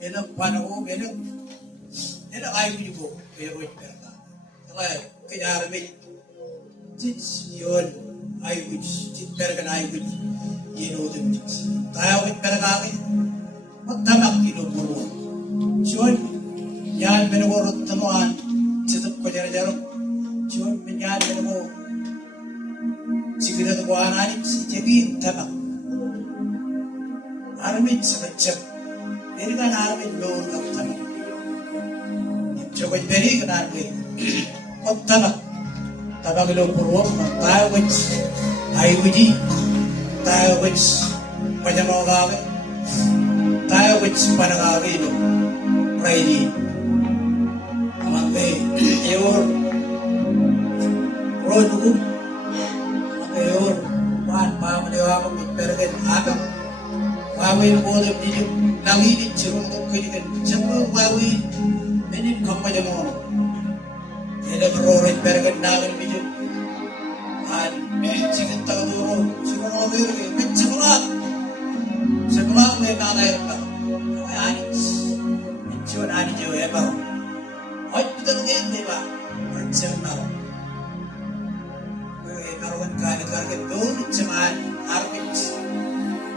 Benim panago benim ay bu pero perda. Kaya kaya yon ay which pergan ay which them tayo with pergaki magtamak kinupuro. Yon yan menurut temuan cetup kejar-jarum. Yon menyan menurut siguro ko anani si jadi tamak. Armin sebecek. Ini kan armin lor tamak. Coba beri kan armin. Tamak. Tamak lo purwok tayo which ay which tayo which pajanogawe tayo which panagawe lo ready amangge eor rodu amangge eor wan pa malewa ko pergen agam wawe ko de di langi di churung ko kigen chapro wawe menin kampajamo ele rore pergen nagal biju an chicken taguro chicken over sekolah me nalai pa ani chuan ani jo e ba oi betul ke de ba macam na e karwan ka ke dor chaman arbit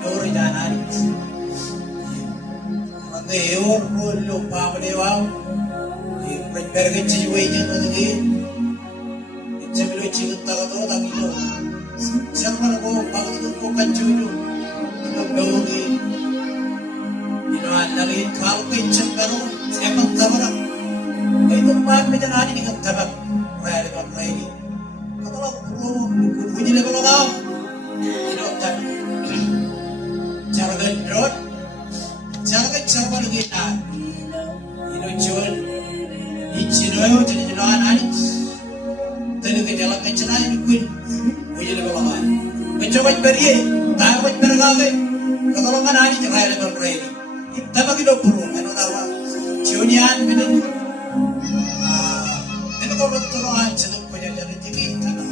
dor janani ande eor lo pa male wa e perge chi we je no de chemilo chi ta ga do ta gi lo chaman ko pa ko kanchu Dogi, lagi kalau kencang baru emang tabrak. Itu mat mejan hari dengan tabrak. Raya dengan raya ini. Kalau bunyi level kau, tak. Cara gendrot, cara cara kita. Jual, cinoyo jadi jualan anis. Tadi kejalan kencang ini bunyi level kau. Mencoba beri, tahu berlalu. Kalau kan hari cerai level ready, kita bagi 20, mana tahu? Junian binen, ini kalau betul aja tu punya jadi tinggi tanah.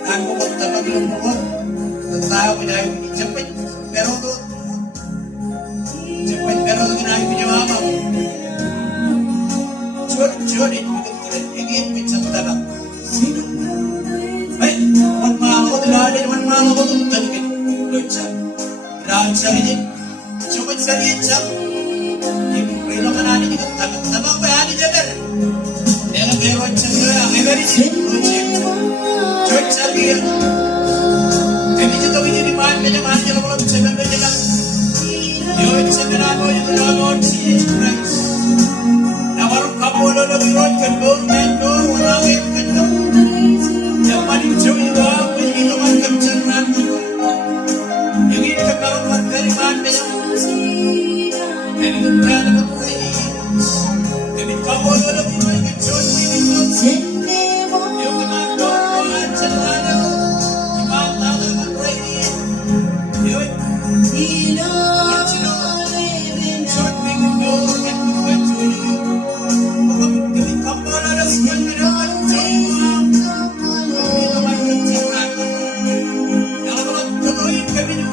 Aku kita bagi 20, tahu punya ini cepet, pero tu kena punya apa? Jual itu kita ingin macam tanah. Mana malu tu ada, mana malu tu tentu lucah. Raja ini cuma sekali jam. Ibu beliau kan ini juga tabang bayar ini ber. Dia berwajib juga, beri sih lucah. Cuaca dia. Kami juga begini main macam kalau belum cakap macam. Yo cakap apa itu lawan sih guys. Nawar kamu lalu berwajib kendor kendor orang kendor. Yang paling jauh juga begini macam cerman. Yang ini kalau buat dari mana yang ini berada di Paris. Ini kamu lalu bermain kecil ini tuh. Yang kenal orang celana, iman tahu dengan Paris. Yo, Cina, shopping itu yang bukan cuy. Ini kamu lalu bermain kecil. Kami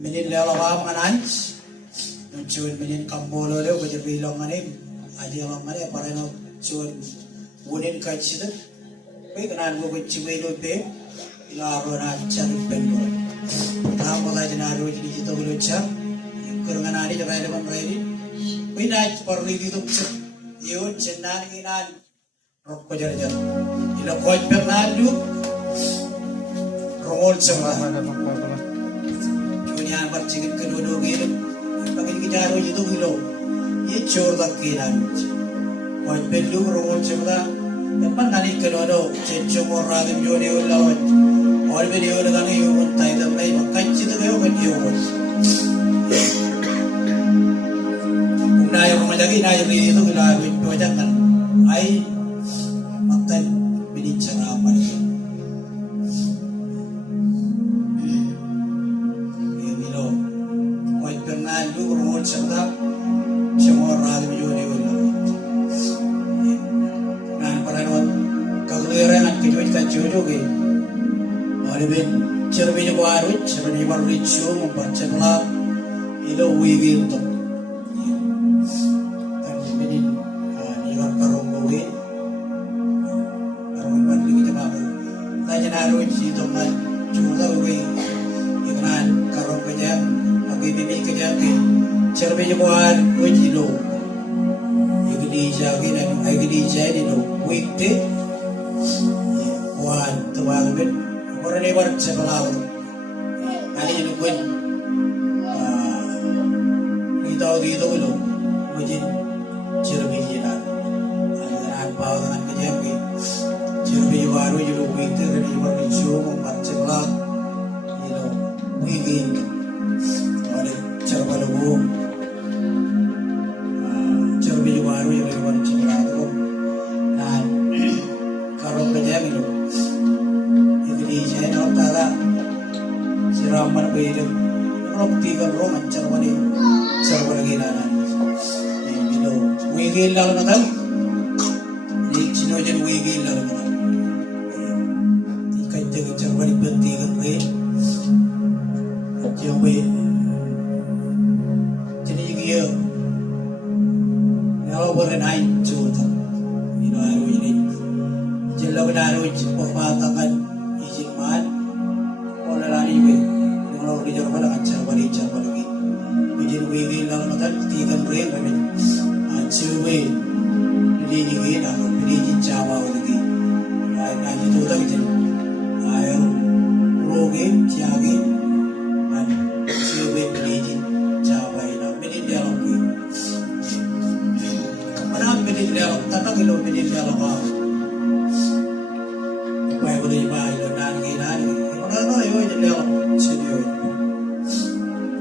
Minin lalawa manans, nuncuin minin kambolo leo berbilang manim, aja lang manim para no cuin bunin kaci tu, baik kenan buku cibai lo be, ilaro na cari pelu, tahu kalau jenar lo jadi kita berucap, kerana nari jaga elemen raya, baik naik perlu itu cep, yo jenar kinan, rok kojar jar, ilo koj bernadu, rongol semua. Yang bercakap kedua-dua gitu, pakai kita harus itu gitu, ini corak kita. Kau perlu orang cakap, apa nanti kedua-dua, cuma orang yang jual dia lawan, orang beri orang yang jual, tak ada lagi, makan cita dia orang jual. Nah yang macam ini, nah yang itu kita baca kan, ai makan beri cara apa ni? Sebab semua orang menjual dia. Nah, pada waktu kekeliruan nak kita jodoh ke, ada ben cermin baru, cermin baru ricu membaca pelan, itu wigi untuk. Tapi ini ni orang karunggowi, karunggowi balik kita mahu. Tanya naruh itu mana jodoh ke, ikan karunggowi jam, bagi bibi kerja ke. Cermin buat wajilo, igdi jagi dan igdi jadi lo, weekday, buat tuan ben, orang ni baru sebelah tu, hari ini pun, kita itu lo, mungkin cermin jiran, antara bau dengan kejadian, cermin baru jadi weekday, hari baru jauh baru sebelah, itu weekday, ada cermin lo. Baru yang lewat cipta tu, dan kalau kerja itu, jadi saya nak kata, siraman begitu, kalau tiga orang macam mana, cara lagi nana, itu, wigil lalu nanti, ni cino jadi wigil lalu nanti, ikan jaga cara beri penting kan, jadi jadi dia. Kalau boleh naik juta, ini baru ini. Jelas benar wajib pematakan izin man. Kalau lari be, kalau kerja pada lancar lagi. Izin wigi lalu nanti tiga rem be, acu be, beli ni nak beli izin cawa lagi. Ayah itu lagi je. Ayah roge, tiagi, dan acu be beli izin cawa ini. Beli dia lagi. Minit dia, tatang kilo minit dia lah. Apa yang boleh buat itu nanti. Mana yo jadi dia sini.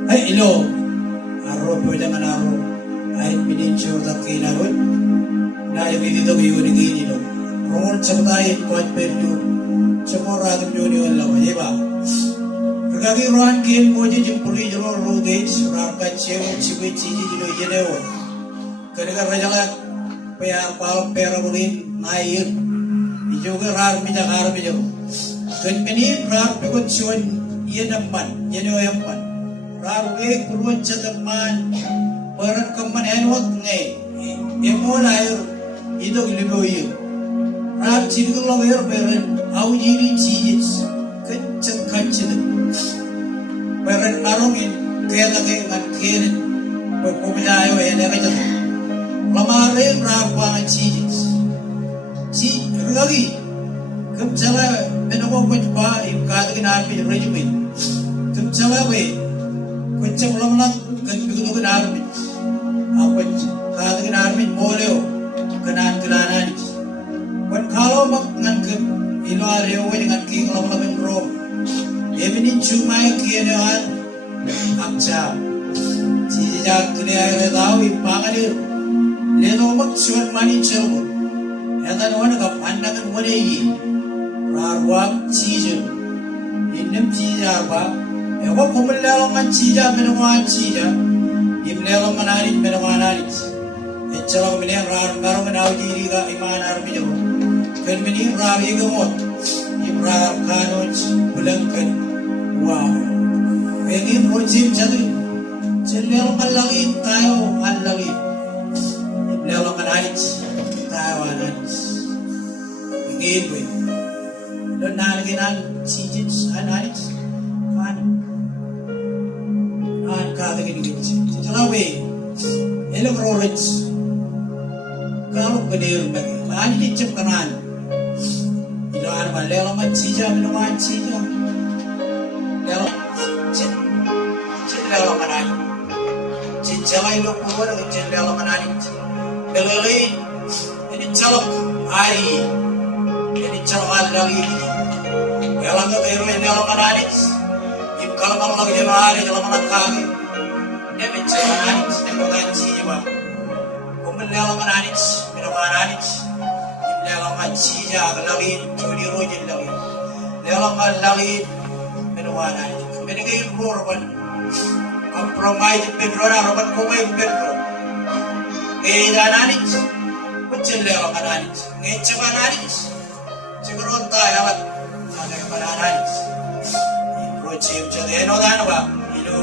Hey ilo, arro pun jangan arro. Ay minit cerita kina lo. Nah yang itu tu ni gini lo. Rumor cerita ini kuat perlu. Semua orang tu ni orang lama, ya Regagi ruan kin moji jempuri jero roge, rakat cewa ciwi cici jero jenewo. Kadang-kadang raja pera bulin naik Ijoga rar bija kar bija. Kan meni rar pikun chuan yenamman yenoyamman. Rar ge kurwan chadaman. Peran keman enwat nge. Emol air itu liboy. Rar cidu lo air peran au jiri cijis. Kencet kencet. Peran narungin kaya lagi ngan kirin. Berkumilayo ya kerja. Lamarin rar pangan cijis. Lagi, kemcala menunggu kunjpa imkat dengan army regiment. Kemcala we, kunjang lamlang kan begitu kan army. Apa kat dengan army boleh kenan kenanan. Wan kalau mak ngan ke iluar yo dengan king lamlang rom. Emini cuma kianan akca. Jijak kena tahu ipangalir. Leno mak cuan mani cerut. Etan wana ka pandangan wana yi rarwam cija innem cija ba ewa kumulelo man cija menwa cija imlelo manari menwa nari echala mene rar maro menaw diri ga iman ar bijo kan meni rar yi gamot imrar kanoj bulangkan wow begin rojim chadu cellelo malagi tayo malagi imlelo manari tawanan begini dan narinan cijit anaris kan kata gini celawe elektrolit kalau bener bagi mana dicap kanan itu ada malela macija minuman cija lela lela manan cijala ilo kuwar lela manan belele ini calok ai ini calok lagi elang ke biru ini elang ananis im kalau kamu lagi di mana kalau mana kaki dia mencari ananis dia bukan jiwa kamu elang ananis minum ananis ini elang cija lagi curi rojin lagi elang lagi minum ananis ini kayak korban kompromi bedroom korban komai bedroom ananis Cendela mananis, ngece mananis, cigoronta ya mat, ada mananis. Project jadi eno dan apa, itu,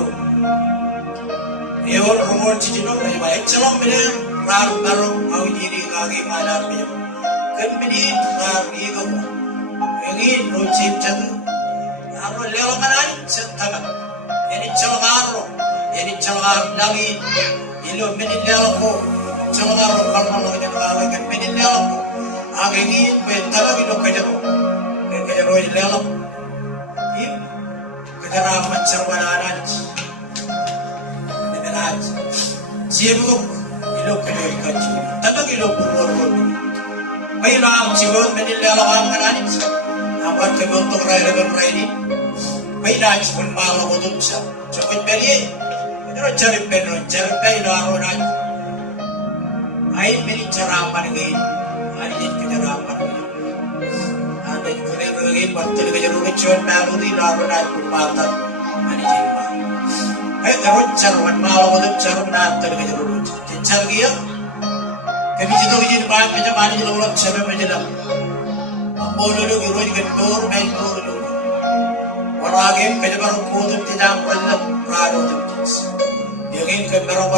eor rumor cicino, ini baik celong bener, rar baru mau diri kaki malam dia, kan beri rar ego, ini project jadi, aku lelo mananis setengah, ini celong lagi, ilo beri lelo ko. Jangan kalau kita kalau kita pilih lelam, agaknya betapa kita kerja lelam, ini kerja ramat cerwanan, dengan siapa itu kerja, tapi kita berbuat, bila siapa pilih lelam mana ni, apa kebentuk raya ini, bila pun malu untuk cepat beli, itu cari orang. Air meni cerapan lagi, air cerapan lagi. Ada kena lagi, betul kerja rumah cuan baru di luar naik pembatas, ani jemma. Terus cerwan malu untuk cerwan nanti kerja rumah. Cer dia, kami itu kerja di mana kerja mana jadi ulang siapa menjelang. Ambil dulu kerja kendor, main kendor dulu. Orang yang kerja baru kudu tidak pernah rado terus. Yang ini kerja baru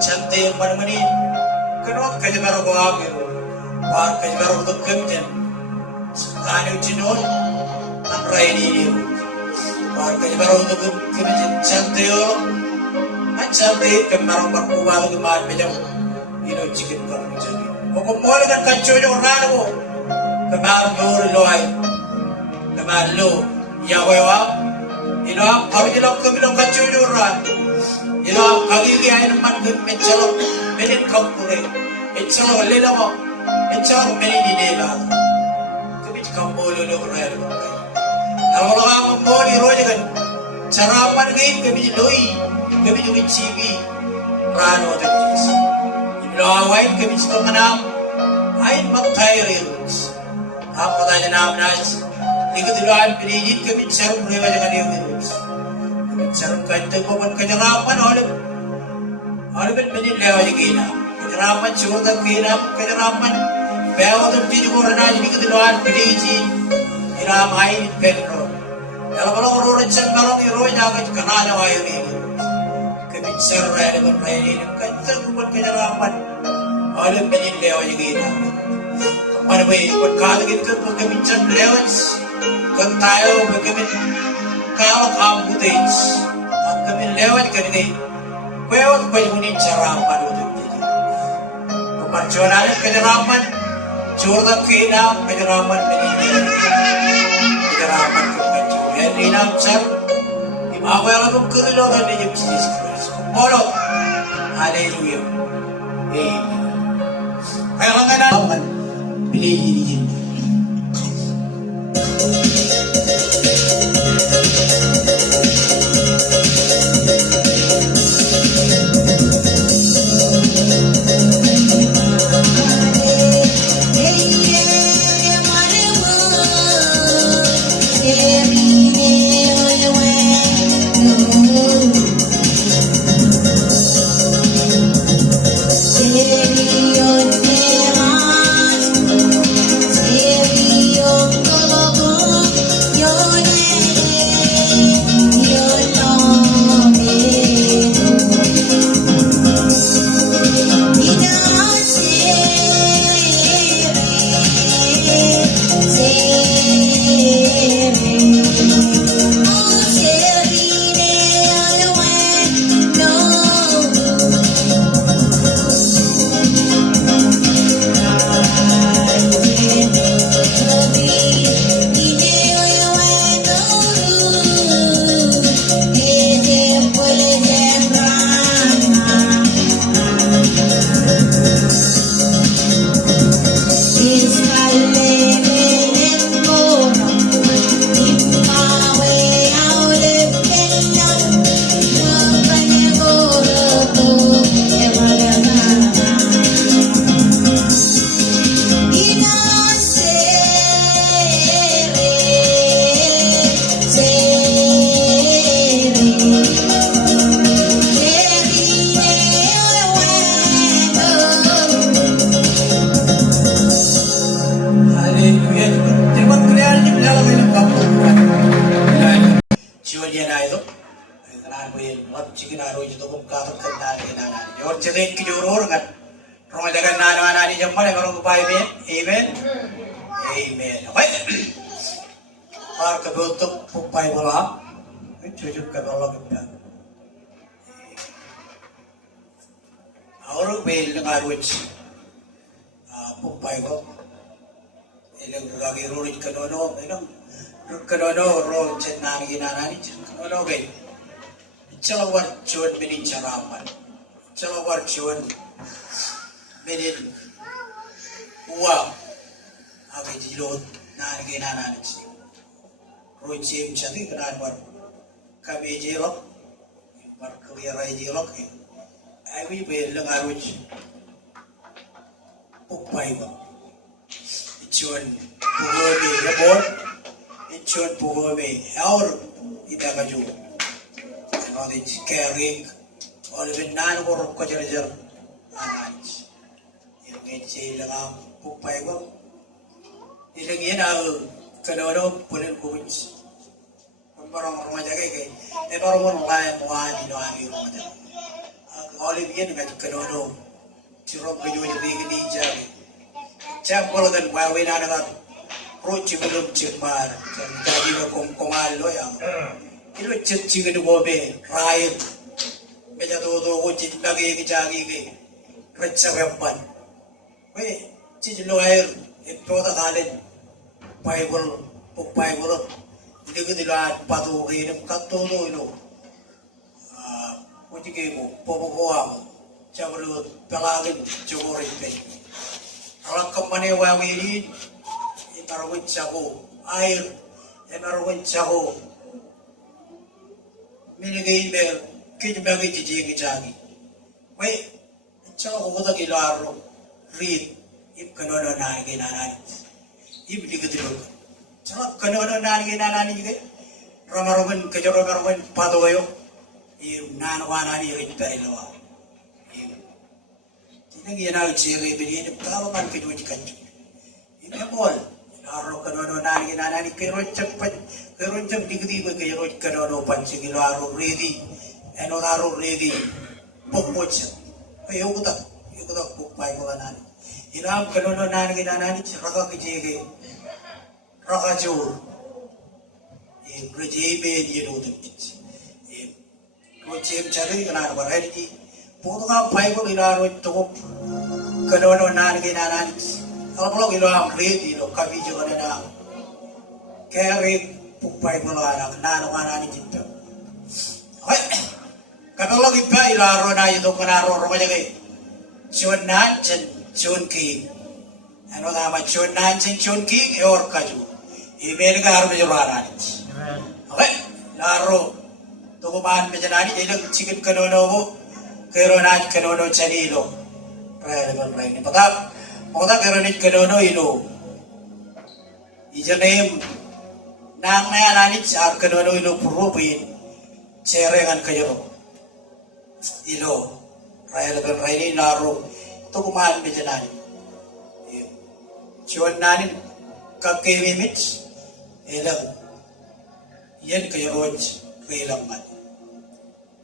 cantik mana-mana. Kenapa kerja baru gua ambil, kerja baru untuk kerja, anu cinon, nampai ini kerja baru untuk kerja cantik, cantik kemarin berkuah kemarin macam ini cikin kerja. Aku mulai kan kacau yang raro, kemarin loai, kemarin lo, ya wewa, ini kalau dia bilang kacau yang raro. Ilo kagi kaya naman mencalo menin kampure mencalo lelo mo mencalo menin dinela kami kampolo lo rel kalau orang mau di roja kan sarapan ngayon kami loi kami juga cibi rano terus ilo awain kami suka menang ain magtayos ako tayo namnas ikutiluan pinigit kami sarong rewa dengan dia terus sarong kanto ko man kajarapan oleh ben menit lewa gina kajarapan sudah kina kajarapan Beawat di morana di keduaan piliji iramai penro. Kalau orang cen kalau ni roy jangan kenal awal ini. Kebisar raya dengan raya ini kencang buat penyerapan. Oleh penyin lewat juga. Pada bayi buat kalau kita tuh kebisar lewat. Kentayo kebin kalau kamu teh. Kebin lewat kerja. Beawat penyunin cerapan untuk jadi. Perjuangan penyerapan. Jordan kena penyerapan penyihir, penyerapan kebencian. Ini nampak, awal aku kerja di Yesus Kristus. Orang, Haleluya. Kailangan naman pilihin. Amen. Par kebetulan pupai bola, cucuk kebetulan kita. Orang bel dengan ruj, pupai bola. Elok lagi ruj kenono, elok kenono ruj nani nani kenono bel. Celawar cuan beri ceraman, celawar cuan beri uang. Agak jilot nani nani. Rucim cari kenal bar kami jelok, bar kelirai jelok. Abi bel ngaruj, pupai bang. Ichuan pugobe lebon, ichuan pugobe aur ida kaju. Kalau di kering, oleh benar orang kajar anak. Yang ngecil dengan pupai bang. Ilang yan kenono pulen kubis. Orang rumah jaga ke, orang lain muani muani rumah jaga. Oleh biar dengan kenono, curang kejuan jadi ni jaga. Campur dengan wawen anak roci belum cemar, jadi komal lo yang. Itu cecik itu bobe, raib. Beja tu roci lagi jaga ke, recah berpan. Weh, cicil lo air, itu tak kalen. Bible, Bible, dia ketilah patu ini kato tu itu. Macam itu, pokok campur pelagin campur itu. Kalau kemana orang ini, emaruin campur air, emaruin campur. Minyak email, kita bagi cici cici. Weh, campur kita kilar read, ip kenono nari nari. Ibu diketahui, cakap kenono nani juga, ramai kejoran patoyo, ibu nani ripari lawa, ibu. Tidak kira ciri begini, kalau kan kejujukan. Imemol, laro kanono nani nani keroj cepat, keroj jam digdi be keroj kanono pancing laro ready, eno laro ready, pokmoch, yukuta pokpai bola nani. Ilam kanono nani raga kejege, raga jor, berjebe dia duduk. Rojim cari kenal berhenti, putuka pai bola laro cukup kanono nani. Kalau kita am ready lo kami juga ada kerja pupai melana nana ni kita. Kalau kita ilaro na itu kena ro macam ni, cuan nancen cuan king, anu nama cuan nancen cuan king or kaju, ini mereka harus berjualan ni. Laro tu kuman macam ni jadi cikit kenono keronat kenono cari lo, relevan ni. Betul. Oda keronit kenono ilo, ijenem nang na ananit ar kenono ilo purupin, cerengan kajero, ilo, raya leban raya naro, tu kuman bejenani, cuan nanin kakemimit, elam, yen kajeroj kailam man,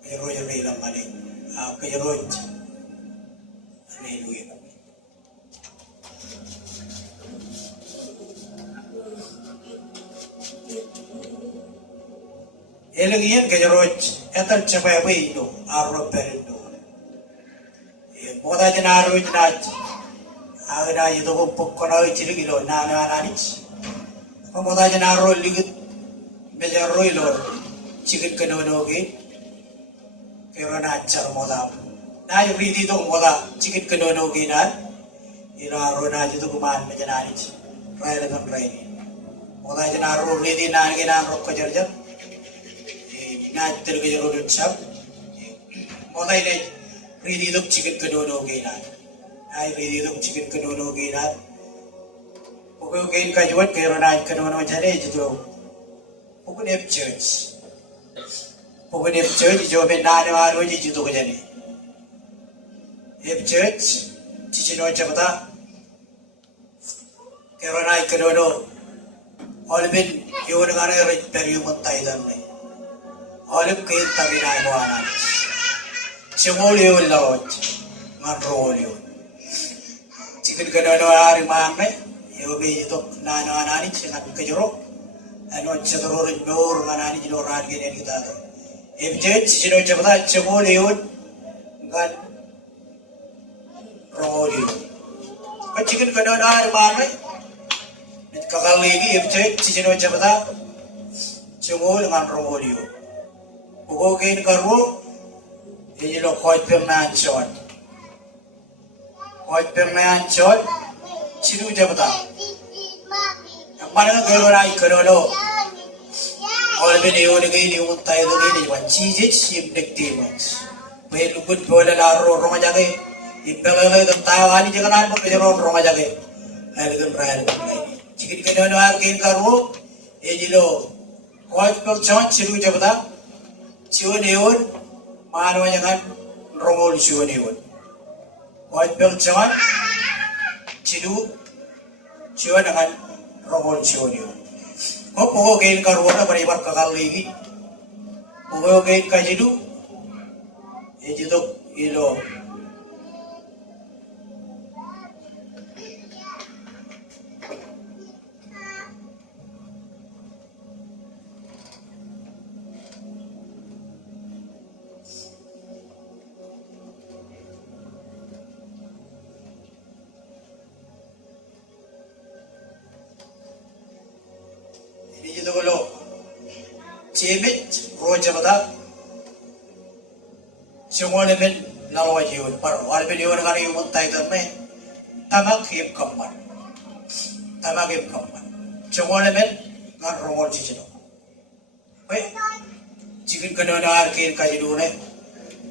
kajeroj kailam mani, kajeroj, aleluya. Elengian kajeroj etal capai itu arro perindo. Moda jenaro jenaj, agak itu pokoknya itu kilo nana nanit. Moda jenaro ligit bejaro ilo cikit kenono ke, kerana acar moda. Nah yang riti itu moda cikit kenono ke nan, ilo arro na itu kuman bejananit, raya dengan raya. Moda jenaro riti nan ke nan rok kajerjar. Nah terkejut orang cakap, mulai ni ridi dok cikit kedono gina, ridi dok cikit kedono gina, pokok gin kajuat kerana kedono jadi itu, pokok nep church jo benane waru jadi itu kejadi, nep church cicino cakap kerana kedono, oleh yang orang orang periu mentai dan ni. Oleh kita bina ibuanan, cemoliu laut, nganroliu. Jika kita doa hari mana, yobi itu nana nani cengat kejuruk, anu cenderung nur nana ni juruk ragi ni kita. Ibjet cino cepata cemoliu, ngan roliu. Jika kita doa hari mana, kakak lagi ibjet cino cepata cemoliu ngan roliu. Bukan karu, ini lo kau pernah ancol, ciru jabata. Yang mana kerana ikono, orang ini orang ini untai itu ini cuma cincin sim dektimas. Belukut bola laro rumah jaga, impelai kentawani jangan apa kejaran rumah jaga. Elgan raya. Jika kerana orang karu, ini lo kau pernah ciru jabata. Cium neon, mana jangan rongol cium neon. White belt jangan, cium dengan rongol cium neon. Kau pokok gain karuana beribar kakal lagi, pokok gain kajidu, itu ilo. Itu kalau cemit roja bata, semua lemen lalu ajiun, par wal beliau orang yang muntai terme, tamak hip kampan, semua lemen ngan rongol cicino. Jika kena ada arkin kaji dulu,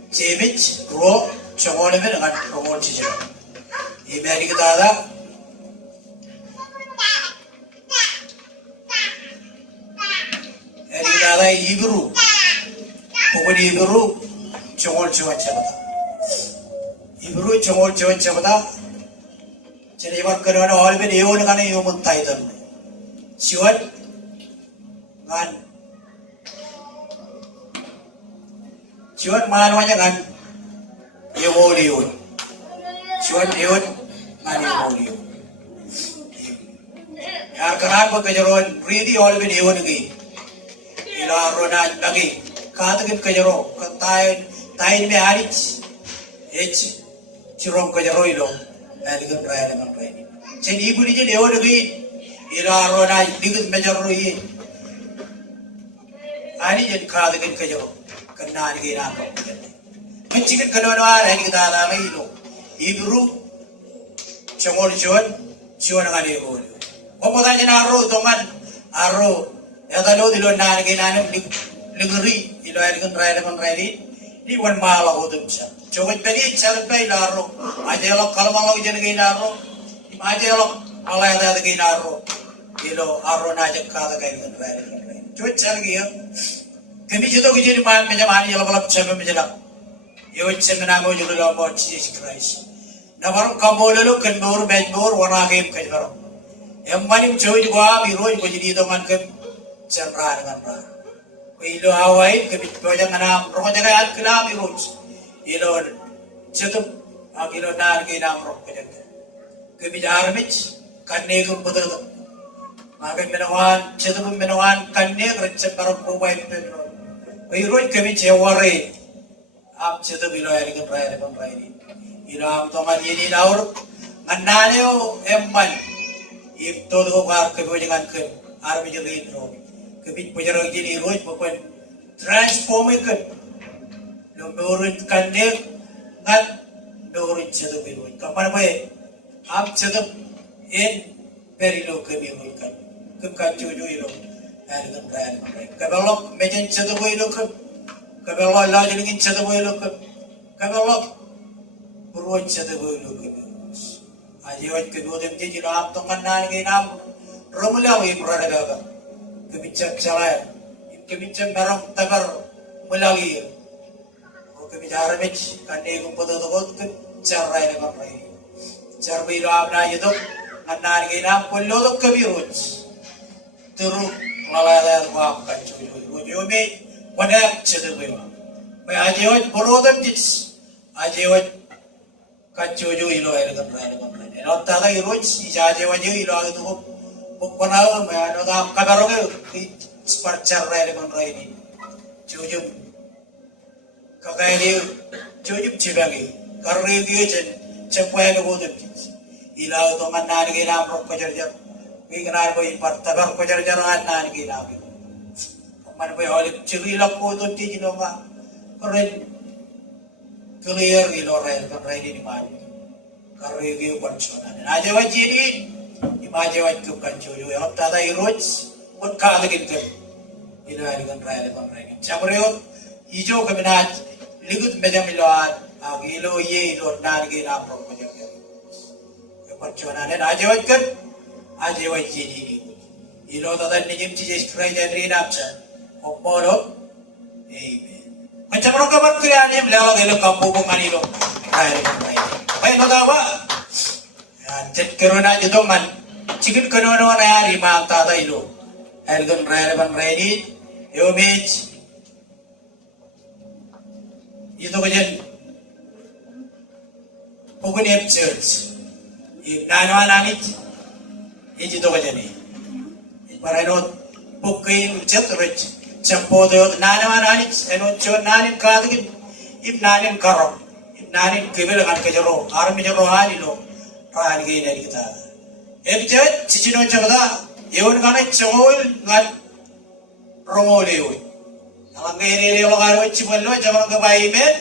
cemit ro semua lemen ngan rongol cicino. Ini hari kita ada. Ada Ibru, pokok Ibru, congol cuaca bata. Ibru congol cuaca bata, Jadi iwan kedua orang ben iwan kan iwan muntai tu. Siwan kan siwan mana macam kan iwan. Siwan iwan kan iwan. Yar kenal ko kejaron ready orang ben iwan lagi. Ila rona lagi. Kata kita kejaro tain me harit. Cirong kejaro ilo. Alikan raya dengan raya. Jadi ibu ni jadi orang lagi. Ila rona digut mejar roi. Ani jadi kata kita kejaro. Kena ni kita apa? Mencikin kedua orang ini kita ada lagi ilo. Ibu cengol cuan dengan ibu. Apa tanya naru tongan aru. Ya kalau di luar nari kita ni negeri ilo alikan raya dengan raya ni wan malah hodum sah. Coba beri cara beri laro. Aja lo kalau malu jadi gini laro. Aja lo kalau ada gini laro. Ilo aro naja kata gini kan raya. Coba cara gini. Kami jatuh jadi mana macam mana kalau kalau cuma macam. Yo cuma nama jual lo mau Jesus Christ. Namun kamu lalu kendur bendur warna game kerja. Yang mana coba juga biro juga jadi itu man kem cendera dengan raya. Ilo awai kami banyak nama. Rokok jaga al-kelam biro. Ilo cetup agilo nar ke nam rok ke jengke kebijar mich kanne kum betul magen menawan cetup menawan kanne recep barok ko bai pedro iroi kemi ceware am cetup ilo ari ke prayer kon prayer iram to man yini daur ngannaleo emman ip to ko gar ke bojangan ke arbi jeli ro kebi bojaro jini iroi pokon transform ke Nurut kandeng kan nurut cetup biru. Kapan boleh? Am cetup in perilu kebiru kan. Kekan cucu itu ada kan perayaan. Kebalok mejen cetup biru kan. Kebalok lah jadi cetup biru kan. Kebalok beruat cetup biru kan. Ajiwat kedua dem jadi ram tongan nani nam romulah ini berada kan. Kebicak salah. Kebicak barang tagar melagi. Kebicara mich kande kumpulan tu ke cara ini macam ini. Cara biru apa itu? Anak kita perlu tu kebirut. Terus malah tu apa kacu. Ujung ni pada cedera biru. Ajiwat berodam jits. Ajiwat kacu ju ilo air kan raya macam ini. Kalau tak ada irut, ajiwat ju ilo itu bukan apa. Mana tu kabarong seperti cara ini macam ini. Jujur. Kakak cukup cibangi, karena dia cepet ke bodoh. Ilau tu mana nak kita amrok kejar-kejar, kita boleh pertabar kejar-kejar mana kita. Mana boleh oleh ciri laku tu tiada nama, keren clear ilau raya kan raya di mana, karena dia percuma. Aja wajib ini, aja wajib kan cuci. Yang tak ada irut, pun kah kita, ilau kan raya. Camriot, hijau kebenar. Ligut macam iluan, agilo ye ilo nar ke nam rok macam ni. Percuma ni ajawat kan, ajawat jadi ni. Ilo tadi ni jem cici sekarang jadi namca. Opolog, macam orang kabar kaya ni melawan ilo kampung kan ilo. Baik nota apa? Jadi kerana itu man, cikit kerana orang yang lima tata ilo. Elgon raya ban raya ni, yo match. Itu kajian pukul ni church. Nanawa nangit. Itu kajian ni. Paranot pukul church. Campo tu nanawa nangit. Eno cuan nanim katakin. Nanim karong. Nanim kebel kan kejaro. Army jaro hari lo. Rahan gini dari kita. Church cicino cakap. Iwan kan cengol ngan rongol iwan. Alang ngiri lo karo cipal lo jangan kebayi men.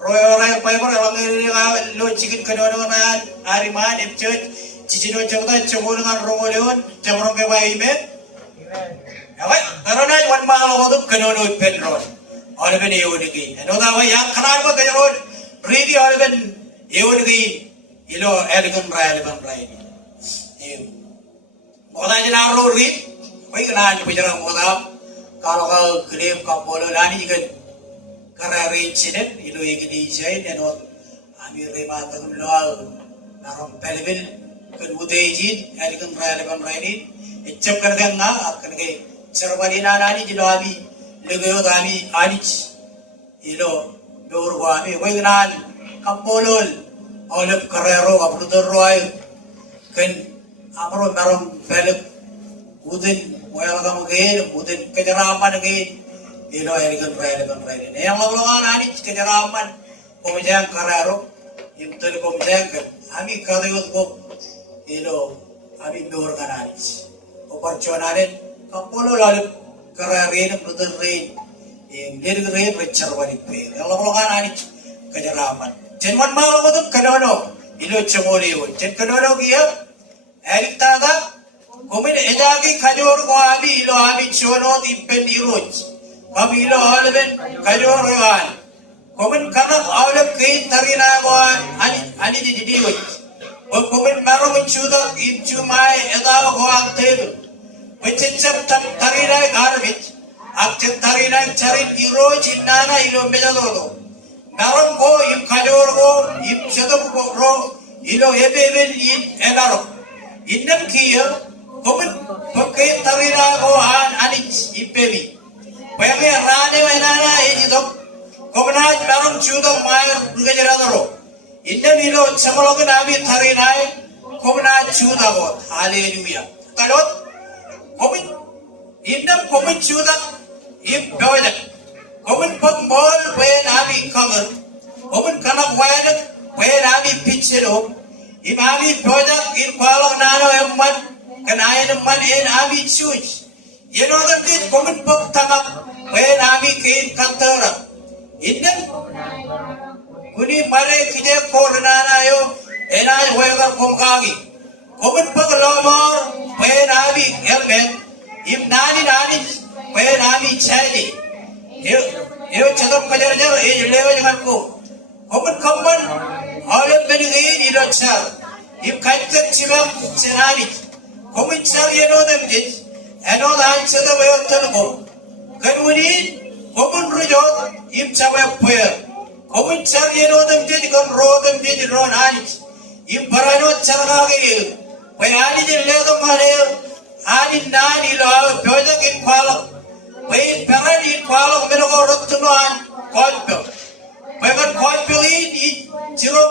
Roy paper alang ngiri lo cikin kedua dengan hari mana episode cicino cakap cengol dengan rongolion jangan kebayi men. Awak karena wan malu tu kedua lo penron. Orang ben ewan lagi. Eno tahu yang kenapa kejaron ready orang ben ewan lagi. Ilo elegan raya ni. Orang jenar lo ready. Baik lah, bicara mudah. Kalau klaim kapal lani juga karena rencana itu yang dijain dan rema tagum loal narom pelbil kan udejin ari kan raini icap kan na kan ke cerwali nani jilabi legayo dami anich ilo dor wami wegnan kampolol olep karero abrudur roy kan amro narom pelib udin moyal kam ge udin kejaraman ge ilo ari kan raini ne yang lawan anich kejaraman komjang karero imtul komjang kan ami kadayot ko ilo ami dor kananich opportunity kampolo lalu kerarin bruder rain lir rain richer wali pe Allah kan anich kejaraman jenman malu tu kanono ilo cemoli wo jen kanono kia elik taga komin edagi kajor ko abi ilo abi chono dipen iroj abi ilo alben kajor wan komin kanak awlek kain tarina ko ani di wo komin maro mencuda imcumai edawa ko aktif Wicicap tarina garbage, aktif tarina carit iroj inana ilo mejado. Naram ko im kajor ko im sedap ko ro ilo ebeben in enaro. Innam kiya komin pakai tarina ko anich ipebi. Pakai rane enana ejito kominaj naram chuda mayer rugajaradaro. Innam ilo chamaloga nabi tarina kominaj chuda ko. Hallelujah. Kalot komin innam komin chuda im bewajak. Komin pag mall when abi cover, komin kanak when abi pitchero, im abi project in kwalong nano emman, kanayan emman en abi chuch. You know that this komin pag tamak when abi kain kantara. Innam kuni mare kije kornana yo enay wegar kumkagi. Komin pag lomor when abi helmet, im nani when abi chali. Yo chadam kajar lewa jangan ko. Komen kaman alam benigin ilo char. Im kaitak chibam cenani. Komen char yeno dem jit. Eno dan chadam ayo tanko. Kanwini komen rujot im chawe puer. Komen char yeno dem jit kon ro dem jit ron ani. Im parano charga ge. Payani je ledo mare. Ani nani lo project in kwala. Wait, parani kwalong menuko rotunuan kolpel. Bagan kolpel ini jiro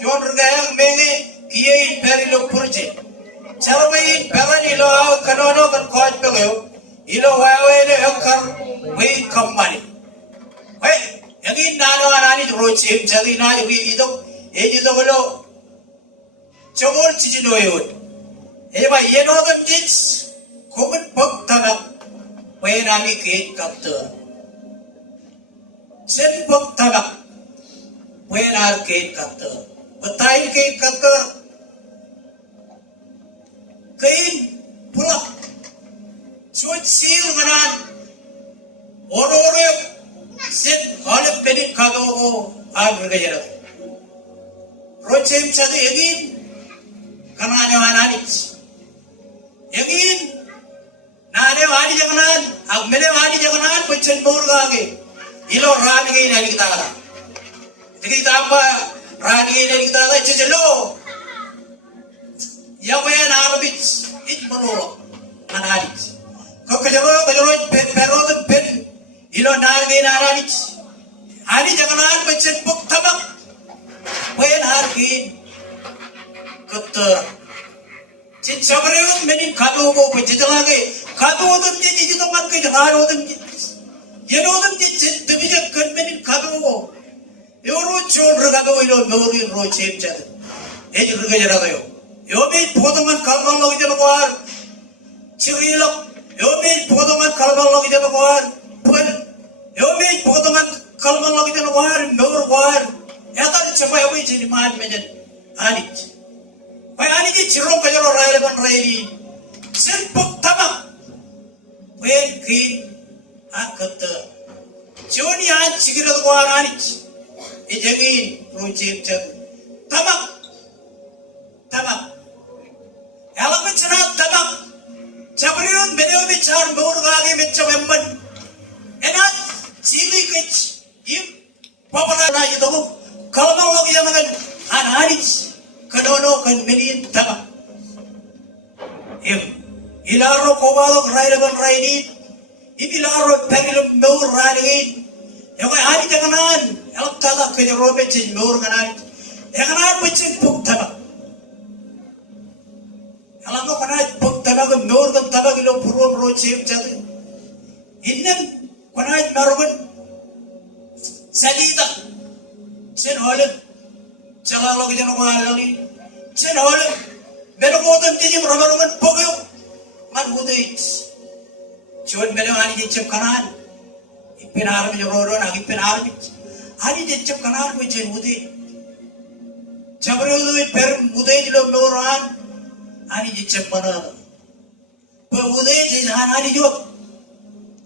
John Rugayang mengi kiai perilo purje. Charbai parani lo kanono kan kolpel yo. Ilo wawe le akar wait kamani. Wait, yang ini nano anani rochim jadi na yuki itu lo cobol cicino yo. Eba yeno kan jits komen pok tanak. When I get captor, send book taga. When I get captor, but I get captor. Kain pula, should seal manan. Orore send all of penny kago. I'm regret. Rochem chadi again. Kanana mananich again. Nane wadi jangan, agmene wadi jangan, pencen murga ke, ilo rani ke ini kita ada. Jadi kita apa rani ke ini kita ada cecelo, yang mana narabit, itu menolak, anarit. Kau kejaro perotan pen, ilo nari ke anarit, ani jangan pencen pok tabak, pen hargi, keter. Cincabreum meni kado ko pejjalage kado odam je jito mat ke har odam je yeno odam je debija kan meni kado ko yoro chon ragado ilo nori ro chem chad ej ruga jara yo yo be podoman kalman log jano war chirilo yo be podoman kalman log jano war pun yo be podoman kalman log jano war nor war eta chapa yo be jini man mejen anich Bayani ki cirong kajaro raile ban raili, sempuk tamam, bayan kin akata, joni an cikirat gua anich, ijagin project jam, tamam, alam mencana tamam, cabriun beliau bicara berurang macam emman, enak cili kecil, im, papa lagi tu, kalau mau lagi jangan kanono kan minin tama. Ilaro kobalo raida ban raidit. Ilaro pagilum meur raidit. Yang ani janganan, elok tala kaya robe cing meur kanan. Janganan becing puk tama. Alam mo kanay puk tama kan meur kan tama kilo puro cing jatuh. Innan kanay marugan salita. Sen holen cakalo kaya nung alali. Sen holen bedo ko tam tijim ramarugan pogyo man hudait. Cuman bedo ani jecep kanan. Ipenar mi joro na ipenar mi. Ani jecep kanan mi jen hudait. Jabro hudait per hudait lo meoran ani jecep mana. Per hudait jejan ani jo.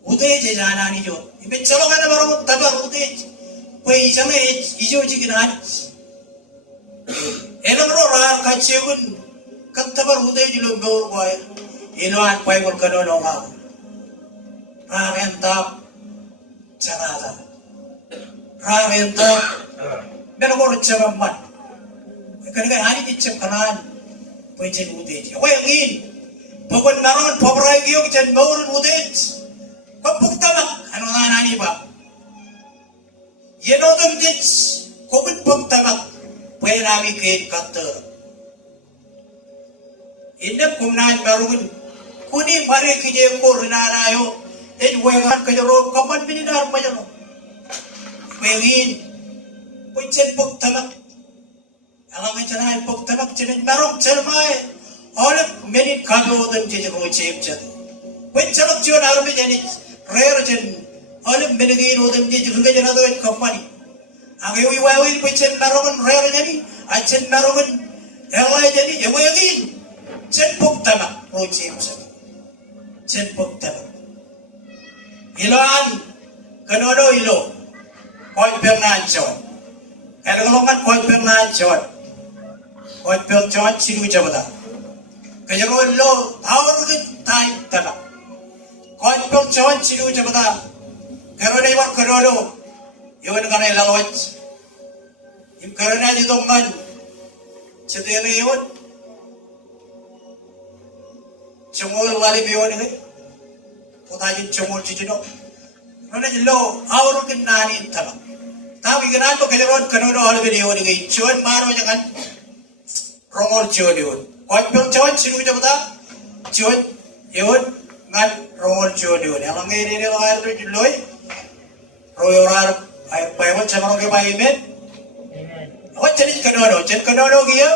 Hudait jejan ani jo. Ipe chalo kana baru tabar hudait. Per ijame ijo jiginan. Elongro rar kacegun kantabar hudait lo meor boy. Inuan pai kul kanono nga. Rarentap canada. Rarentap bergor ceramat. Karena hari dicep kanan penjen udej. Apa yang ini? Pokok naron pabrai giok jen baur udej. Kapuk tamak anu nani ba. Yenodum dej kopit puk tamak. Penami ke kata. Indep kumnan barun kuni mari kije ko rinana yo. Wengan kajaro kapan bininar majalo. Wengin penjen puk tamak. Alang jangan pok tamak jangan barok cermai. Oleh meni kado dan jadi rojeb jadi. Pencelok jual arme jadi rare jadi. Oleh meni gini odem jadi juga jadi ada company. Agai wiwai penjen barokan rare jadi. Ajen barokan elai jadi. Ya wengin jen pok tamak rojeb jadi. Jen pok tamak. Iloan kanono ilo. Koi pernan jawab. Kalau golongan koi pernan jawab. Koi per jawab siru jawab. Kaya lo power ke time tala. Koi per jawab siru jawab. Kalau ni mak kanono. Iwan kanai lalawat. Im karena di dongan. Cedera iwan. Cemul wali biwan ini. Putajin cemul cicino. Karena lo power ke nani tala. Tapi kenapa kejaran kanono hal video ini? Cuman baru jangan rongol cuman itu. Kau percaya siru jabata, cuman itu ngan rongol cuman itu. Yang lagi ini orang itu juloi, royoran payah macam orang kebayi men. Apa jenis kanono dia?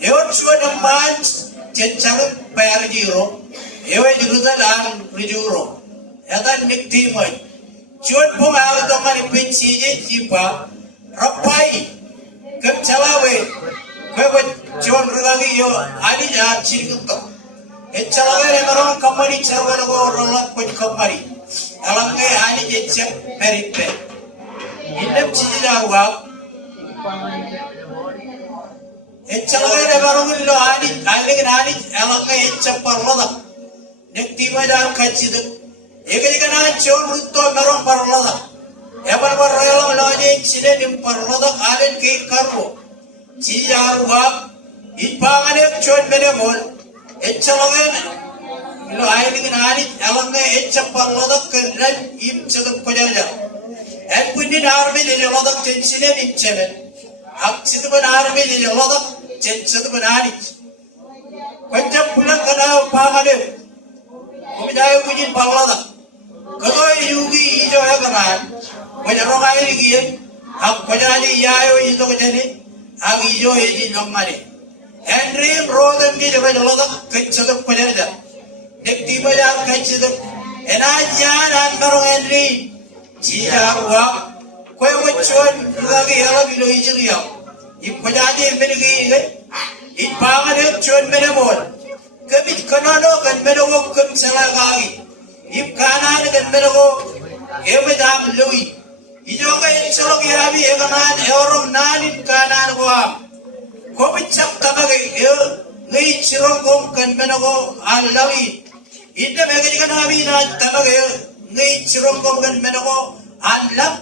Itu cuman nampan jencaran bayar jiro, itu jurusan lang jiro. Yang kan nikti mai. Cuman pun awak dongan pensi je jipa rapai kecalawe kau cuman relagi yo adi jar ciri kuto kecalawe orang company calawe lagu orang pun company alangnya adi je cep peripe indep ciri jawab kecalawe orang lo adi alangnya cep parloda nekti majar kacid Ega cuman ruto merong parloda. Ebar barayang loje cile dim parloda alen ke karu. Ciar wab ipangane cuman benemol. Echalongen lo aini nani alonge eccha parloda keran im ceduk kojarja. Epuni narme je loda cile dim cile. Aksid benarme je loda cile benari. Kocap pulang kana pangane. Kumijaya kujin parloda. Kalau yugi ijo ya kanan, kaya rokai lagi ya, aku kaya ni iyayo ijo kaya ni, aku ijo ijo nomade. Henry Roden di jalan jalan tak kecil kaya ni dah, nekti bajar kecil, enajan barong Henry, cia wak, kaya macam lagi alam ilo ijo dia, kaya ni menegi ni, ipangan ni cuman menemol, kami kenano kan menewok kan salah kaki. If kanan dengan menego, ebe jam lui. Ijo kaya celok yabi ekanan orang nanin kanan gua. Kau bicap tabagai ngai cirong kong kan menego alawi. Ida mega jika nabi na tabagai ngai cirong kong kan menego alam.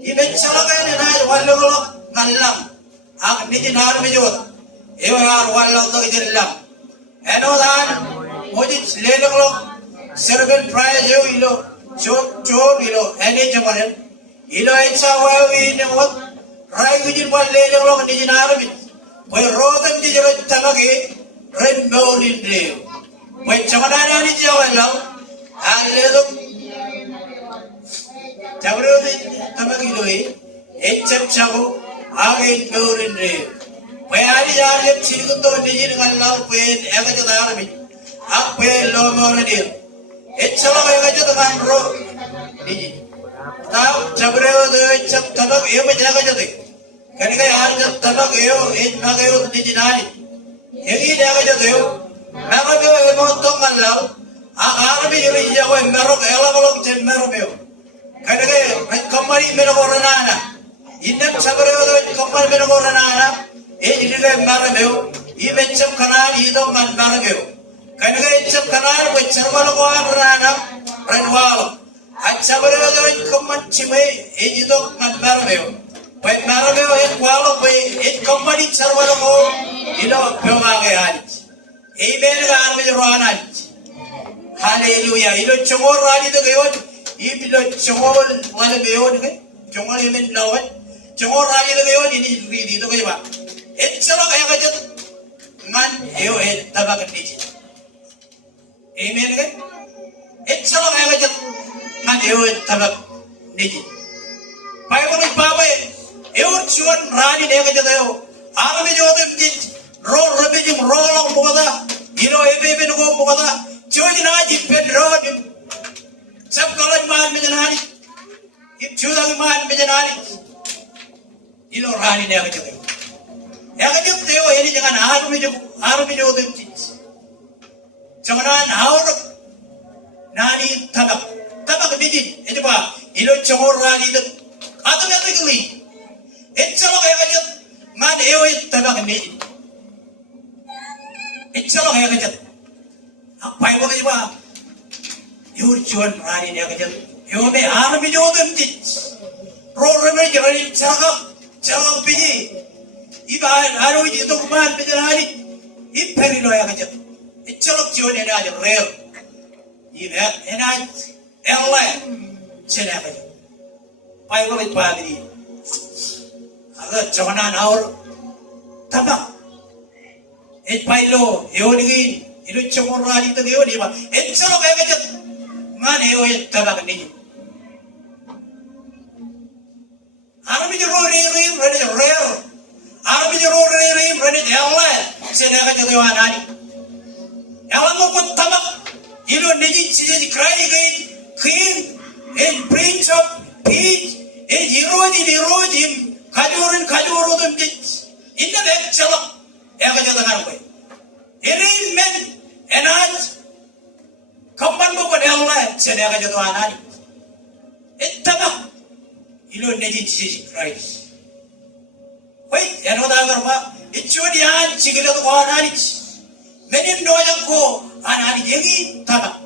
Ibe celok kaya na wallo ngalam. ak niji nar mijot ewa yar wallo to idirlam eno dan mojit lelolo serven prize ilo chor ilo ene jamaren ilo itsa wawi ne wot rai gujin wal lelolo niji nar mi boy rodan di jero tamage ren bawlin de boy chamadana ni jawalo aledo Jabrodi tamagiloi echam chago again bawlin de boy ari jarep chiriguto niji ngalal pen egajo darami ak pe lo morade echalo egajo dan ro niji taw jabrodi echam tamag ema jagajo de Kanikai arja tabak eo in magayo nijinani. Egi nagajo deo. Magayo emotong malaw. Akarami yuri jago emero ela bolong jemero beo. Kanikai kamari meno koranana. Indem sabareo do kamari meno koranana. Ejiliga emero beo. Imecham kanan idom man mero beo. Kanikai echam kanan wecharwalo koranana. Renwalo. Achabareo do kaman chime ejidom man mero beo. Baik marame it kualo baik it company server ko ilo pyoga ke halit. Amen ga arme joran halit. Hallelujah. Ilo chongor halit to gayon. Ilo chongor wala gayon ke. Chongor amen lawan. Chongor halit to gayon ini ridi to gayon. It chalo kaya kajat man eo it tabak niji. Amen ke. It chalo kaya kajat man eo it tabak niji. Baik ko nagpapay. Ewan chuan rani nega jadayo. Alame jodem dit roll rebejim roll ang mukada. Ino ebe nugo mukada. Chuan na jip pen road. Sab kalan man mejanani. Ip chudang man mejanani. Ino rani nega jadayo. Ega jom teo ini jangan alame jodem dit. Jangan haur nani tabak dijin. Itu ba ino chongor rani det. Automatically Echalo kaya kajat man eo tabak ni. Echalo kaya kajat. Apa yang boleh buat? Eo cuan rani ni kajat. Eo me army jodem tit. Program ni jadi cakap pergi. Iba haru itu kuman pergi hari. Iperi lo ya kajat. Echalo cuan ni aja real. Iba enak Allah cina kajat. Apa yang boleh buat ni? Agar jangan awal tabak. Et pailo, eonigin, itu cuma rali tu eoni ba. Et solo kaya kaya mana eoni tabak ni. Arami jero riri rene rare. Arami jero riri rene Allah. Sena kaya tu anani. Allah mau pun tabak. Ilo niji siji cry again. King and Prince of Peace. Hirojim. Kajurin dem dit. Inna bek chala. Ega jadagan koy. Erin men enaj. Kamban mo ko Allah. Sena ega jadu anani. Ittaba. Ilo neji Jesus Christ. Wait, eno da garba. Ichodi an chigila ko anani. Menin noja ko anani jegi taba.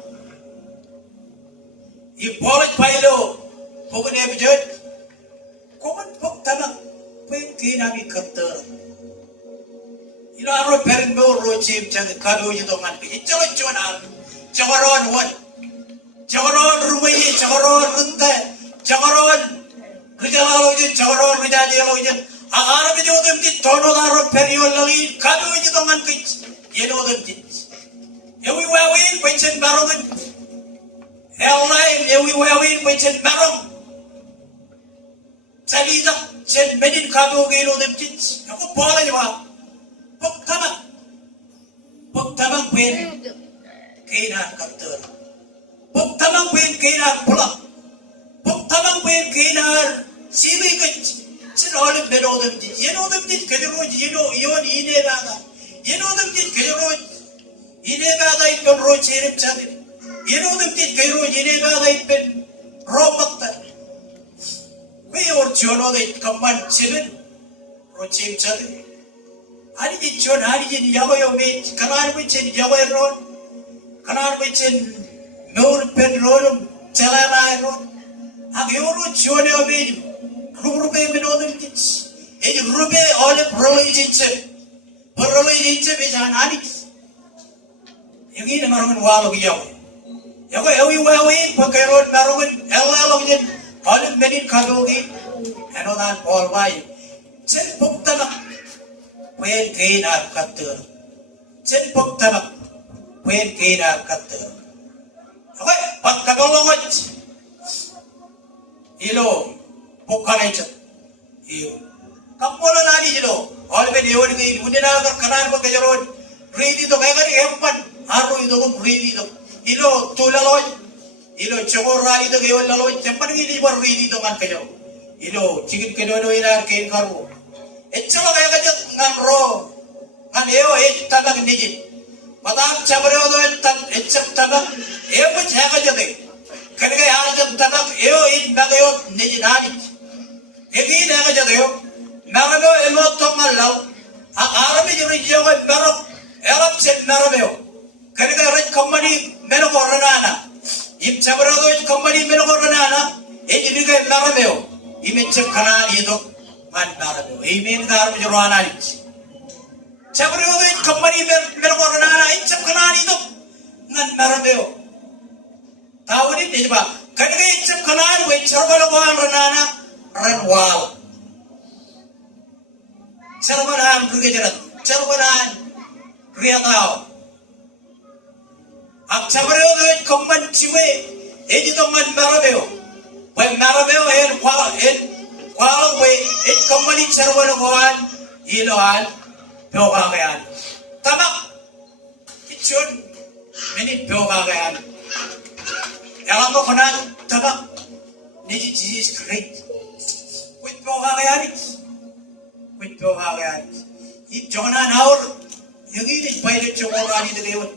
I bolet pailo. Pogone bijot. Koman pok tabak pentina mi kantor. Ilo aro perinbo rochim chang kado yito man ke. Chalo chuan al. Chakaron wan. Chakaron rumayi. Chakaron runta. Chakaron rijalo yun. Chakaron rijalo yun. Agara mi jodem tit. Tono aro periyo lagi. Kado yito man ke. Yeno dem tit. Ewi wawin penchen barongan. Elai ewi wawin penchen barong. Salida, sen menin kado gelo dem tit. Aku bola ni ba. Pok tabang pen kena kapter. Pok tabang pen kena pula. Pok tabang pen kena sili ket. Sen oleh beno dem tit. Yeno dem tit kejero yon ine baga. Yeno dem tit kejero ine baga ipon ro cherem chadir. Yeno dem tit kejero ine baga ipon ro patta. Kaya or jono de kamban chilin rochim chadi. Hari di jon hari di yawa yomi kanar bichin yawa ron kanar bichin nur pen ron chalala ron. Ag yoro jono yomi ruru be minodem tich. It rube all relationship. Relationship is an addict. You need a Maroon wall of Yahweh. Yahweh, we Pokerod Maroon, Ella, all in many Kadogi, and on that all wine. Send Puktanak, when gain our cutter. Send Puktanak, when gain our cutter. But Kabalo, Ilo, Pukanach, you. Kapola Nilo, all when you would be Udina, Kanaka Road, read it of every heaven, Aru, don't read it. Ilo, Tulaloy, Ilo, Chomorari, the Gayolo, Champani, were reading the Mankajo. Ilo, Chicken Kedono in our cane carbo. It's all a Namro, and Eo, Tabak Nijit. Madame Chabro, it's a Tabak, Eo, which have a day. Can I ask them Tabak, Eo, in Bagayo, Nijinani? Again, Nagajado. Marabo emo tomalau, Arabi region Maro, Arab said Marabo. Kanaga red company, Menogoranana. If Sabarado company Menogoranana, Ejiniga Marabo, image of Canadido, and Marabo, he means Arabi Rananich. Sabarado company Menogoranana, it's of Canadido, and Marabo. Tawadi Niba, Kanaga it's of Canan, which Sabarabo and Ranana, Ranwal. Cerwanan Brigaderat, Cerwanan Riatao. Up Sabarado, common Chiwe, Editoman Marabeo. When Marabeo and Qualaway, it company Cerwanawan, Iloan, Pogagayan. Tabak, it should many Pogagayan. Elamokonan, Tabak, Niji is great. With Pogagayan. With Pogagayan. If Jonah now, you need it by the Chomorani the Leon.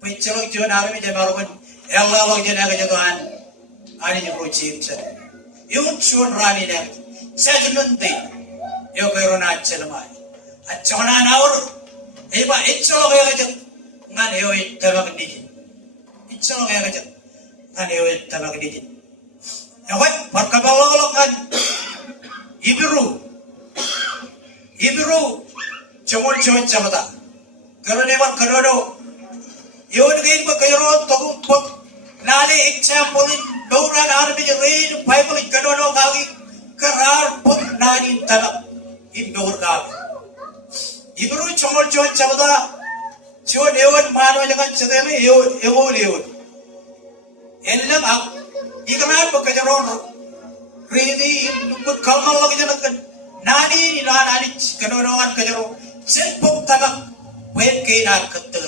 With Chelok John Army, the Maroon, Ella Logan, and you wrote James. You won't show Rani that. Sajunun day, you go on at Chelamai. At Jonah now, Eva, it's all over. None of it, Tabak. It's all over. None of it, Tabak. And what? Parkabalo and Ibiru, Chomol Chon Chamada, Karaneva Karado, you would gain Bakaro, Tokum, Nali, example, no run army, rain, Bible, Kadano Gagi, Karar, Put Nani Tala, in Dorgag. Ibiru Chomol Chon Chamada, Chon Ewan Mano Chademe, Evo, Elam up, Igaman Bakaro, really, good come Nani Nani Kanoan Kajaro, send Pop Tabak, when Kena Kater.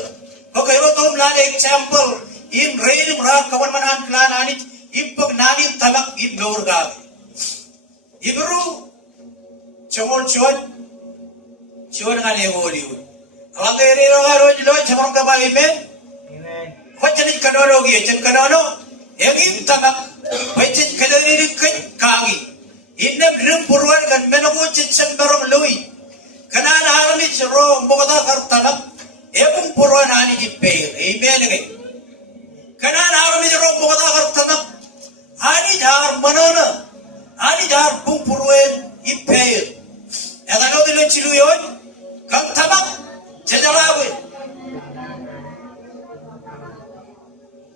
Okay, what example in Rain Ram Kawaman Clan Anit, Impok Nani Tabak in Dorga. Ibru Chomol Chon, Chon and Evolution. Alakari Chamaka Amen. What can it Kanoro get? Kanano? Egin Tabak, which is Kadari Kagi. In the room for work and Menawood and Baron Louis. Kanan Armich Rome, Boda Hartana, Ebon Puran Ani Pay, Amen again. Kanan Armich Rome, Boda Hartana, Anijar Manona, Anijar Pumpuruan, Impay. And I know the Luchiluyon, Kantama, Jajalawi.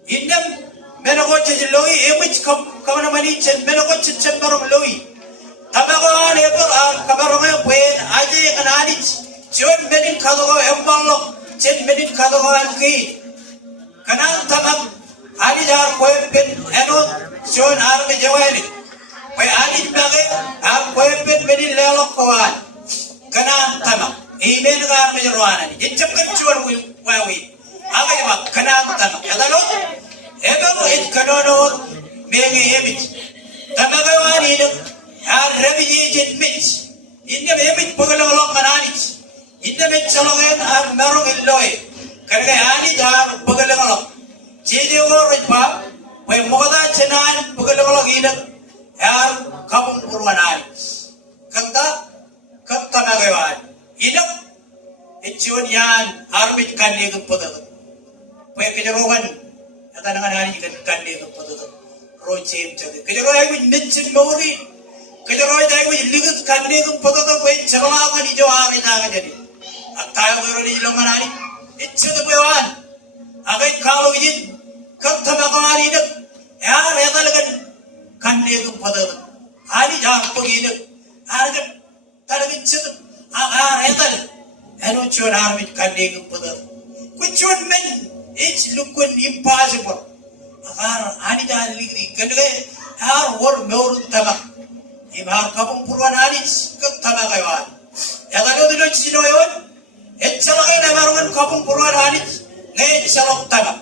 In them, Menawood Louis, which come Kamanamani and Menawood and Baron Louis. Tabago Nepal Kabarome when Aji and Adich, John Medin Kadogo Embalo, 10 minute Kadogo and Key. Kanan Tabak, Adidar Quepin, Eno, John Army Joel. Where Adit Bagay, have Quepin Medin Lelo Koan. Kanan Tabak, Amen Army Rwana. It's a picture where we have Kanan Tabak. Elano, Ever in Kanono, being a image. Tabago and revenue mitch. In the image Pugalo Mananich. In the midst of them are Maru in Loy. Karagani are Pugalo. J.J. Ripa, where Moda Chenan Pugalo Eden are come Purwanans. Kata Katanagawan. Enough. It's your yan, Arbit Kandi Pudu. Where Kijarovan, Atanani can Kandi Pudu. Rochim to the Kijaroy with Mitch and Mori. Kajaroy tayo ligat kanne kung pagkaka kwen samangan ijo ari taga jadi. At tayo meron ilang manani. Itse na buwan. Agay kalau ijin kang tamakang inak. Ya talagan kanne kung pagkaka. Ani jang paginak. Ari talagan itse tal. Ano chon armit kanne kung pagkaka. Kuchon men it's lukun impossible. Akar ani jang ligri kanne har war meron tamak. Imar kapung purwan anis kang tamakayon. Yakan o dilo sino yon? Et salakay na maruman kapung purwan anis ngayon salok tamak.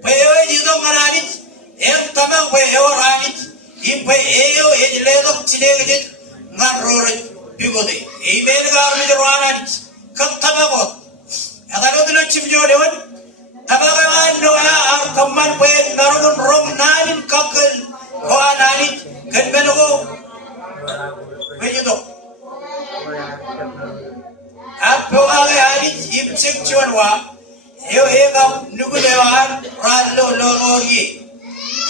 Payo jidong anis yang tamak payo anis impay eyo ejledok sinegit ngarroret bigode. Email garmi jorwan anis kang tamakot. Yakan o dilo chimjo yon? Tamakayon no ar kaman payo maruman rom nanin kakal ko anis kan menugo. Begitu. Apa orang hari ibsek cuan wa, ega nugu dewan ralo lorgi.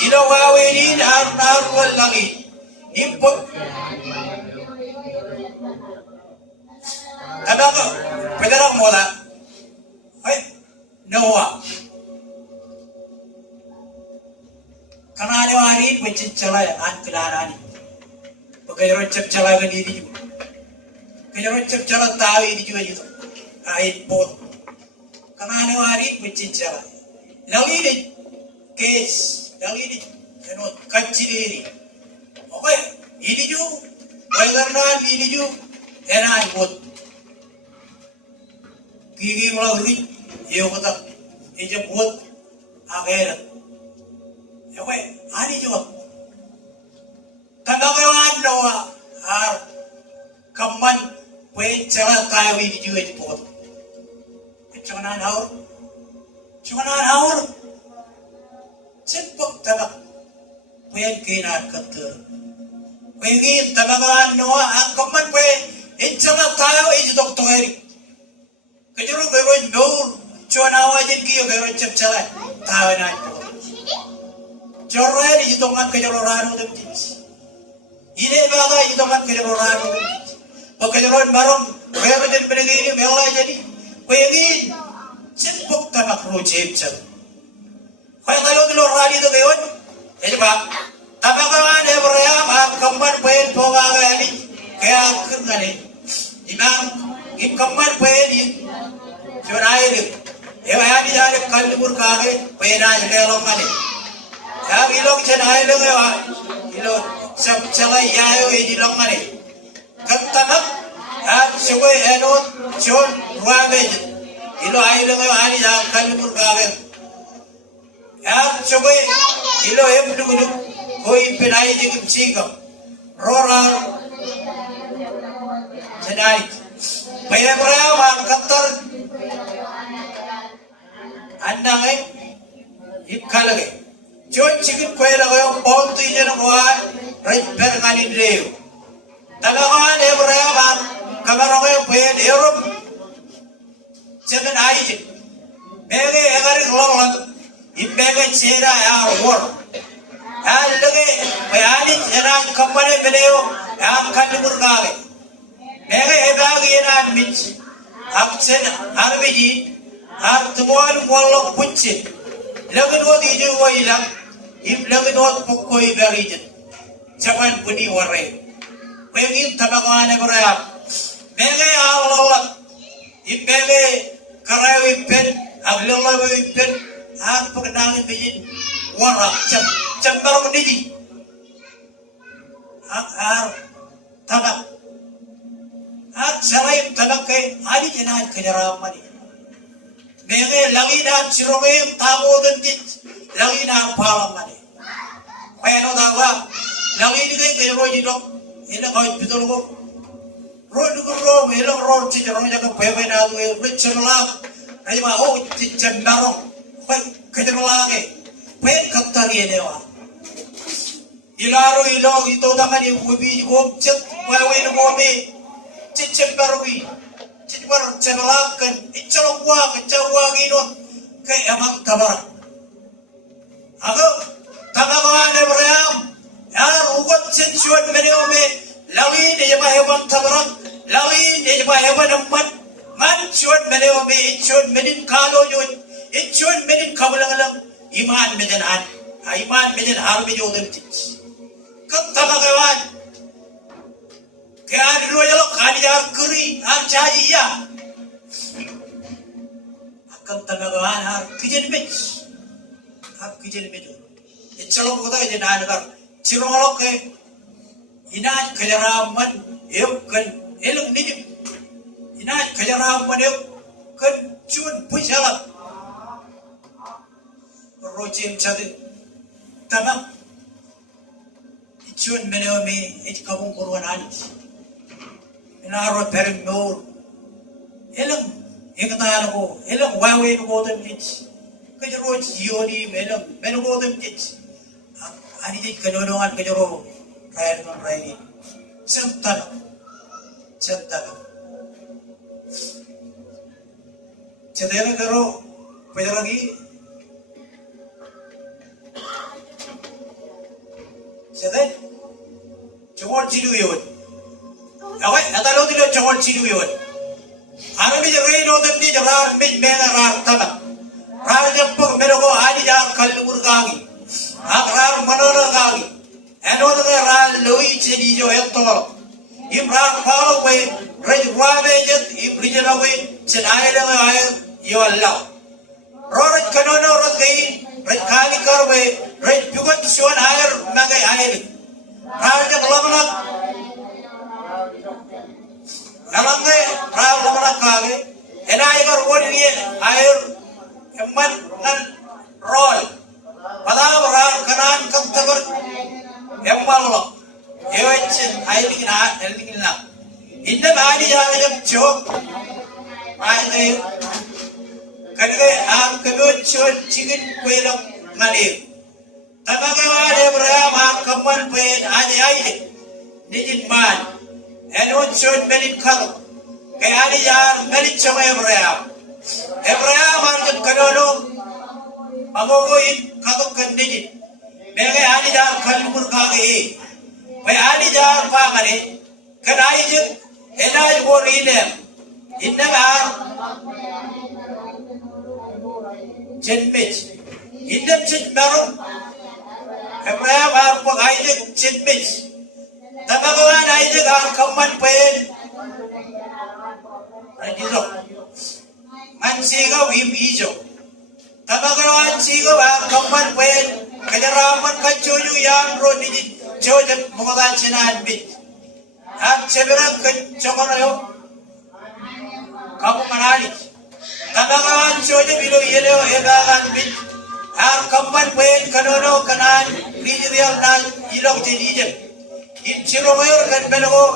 Ino waweni nar wal lagi. Imput. Tabaga pederak mola. Noa. Karena hari pencicala an kelarani. Kajaron cep cala kan diri juga. Kajaron cep cala tahu ini juga itu. Ait pot. Karena anu hari mencicala. Lagi ni kes, lagi ni anu kacil ini. Oke, ini juga. Karena ini juga enak pot. Gigi melalui, yo kata, ini pot akhir. Oke, ini juga. Tamakawan nawa ar kaman pwede cara tayo ini juga dipot. Cuman haur, cepok tabak pwede kena kata. Pwede tamakawan nawa ar kaman pwede cara tayo ini doktor eri. Kejurung beron dor cuman hawa jen kiyo beron cep cala tayo na itu. Jorre ini dongan kejurung rano dapet. Ini baga itu kan kejuruan, kejuruan barang, kaya macam begini, melalui jadi, begini, cepuk tamak rujib cep. Kaya kalau telur radi itu kawan, jadi pak, tamak kawan dia beream, kembar pun poga kali, kaya kena ni, imam, kembar pun ini, cuma air, yang ni jadi kalibur kage, pun aja lelong kali, ya ilok cina air lelong, ilok. Sab cala yayo edi longane kattamak at sugoi enot chon ruamej ilo ailo ani ja kalmur gawe at sugoi ilo emdugulu koi penai jigim chingam rora janai payabra wan kattar andangai ikkalage chon chigin koi lagayo pontu ijeno goa right perganin leo. Talagaan Abraham kamarong pwede Europe seven aijin. Mege egarik lolong imbege cera ya war. Lagi bayani jangan kembali beliau yang kalibur kage. Mege ebagi enan mitch. Aksen arbiji artuan walok puncin. Lagi dua tujuh wailam. Lagi dua pukoi berijin. Jangan puni warai. Pengen tamakawan Abraham. Mege Allah. Imbege karawi pen. Abdullah pen. Apa kenangan begin warak cembarong diji. Tabak. Selain tabak ke hari jenah kejaran ni. Mege lagi dah cirome tamu dentit. Lagi dah palam ni. Kaya tawa. Lagi ni kaya roji dok, ini kau betul ko. Roji ko rom, ini rom cici rom jaga pepe na tu, receh lah. Aja mah oh cici barong, kaya lagi, pepe kaktari ini wah. Ilaro ilo itu tangan ni ubi gom cek, wae ni gomi, cici barong cenelakan, icawa gino, kaya emang kabar. Aku tamakan Abraham. Rugot sensual meneo me Lawi ni jema hewan tabarak, lawi ni jema hewan empat. Man cuan meneo me cuan menin kalo juan, cuan menin kawalang iman meden an, iman meden harbi jodem tic. Kau tamak hewan. Kaya dulu aja lo kani jar kuri, har cai ya. Kau tamak hewan har kijen bej, har kijen bej. Calo kota aja nanar, cirolo ke. Inat kejaraman, kan elok ni. Inat kejaraman kan cun pujalat. Rojim cadi, tamam. Cun meneo me, kabung kurwan anit. Inarot perim nur. Elok, kata ko, elok wawe ko dem dit. Kejaroj yoni melok ko dem dit. Ani dit kenodongan kejaro. Rakyat non rakyat, centang, cedera karo, pelajar lagi, cedera, congol cilu yon, awak, ada lo tidak congol cilu yon, anu ni jerai lo temdi jerar mena rar tanah, rar jemput melogo adi jar kalur kaki, rar manora kaki. Enoda ral loi chedi jo etol imra khalo we rej wabe jet imrijana we chenai la ay yo allah roj kanono roj gai rej khali kar we rej jugot shon ayar magai ayar raj lamana alange raj lamana kage enai kar wodi ni ayar emman nan rol padam ral kanan kam tabar Emmallo, Ewichin, Iling Art, Eling Lap. In the body of joke, I say, Kadre, I'm Kabucho, chicken, quail of money. Tamagawa, Abraham, come one pain, I needed man, and one showed many color. Kayadiyar, many chum Abraham. Abraham, and Kadono, Magogo in Kadokan needed. Mega Adija Kalmur Kage, by Adija Family, can I just and I were in them? In them are Chen Mitch. In them Chin Baron, Abraham are for Isaac Chin Mitch. The Bagawan Isaac are common pain. I did not. Mansiga Wim Ijo. The Bagawan Sigo are common pain. Kejaraman kacuyu yang roni jodoh mengotan cinan bit. Hak seberang kecokono kamu manali. Kabangan jodoh bilu yelo ebagan bit. Hak kampan pen kanono kanan rijrial nan ilok jedijem. Inchiromer kan belogo.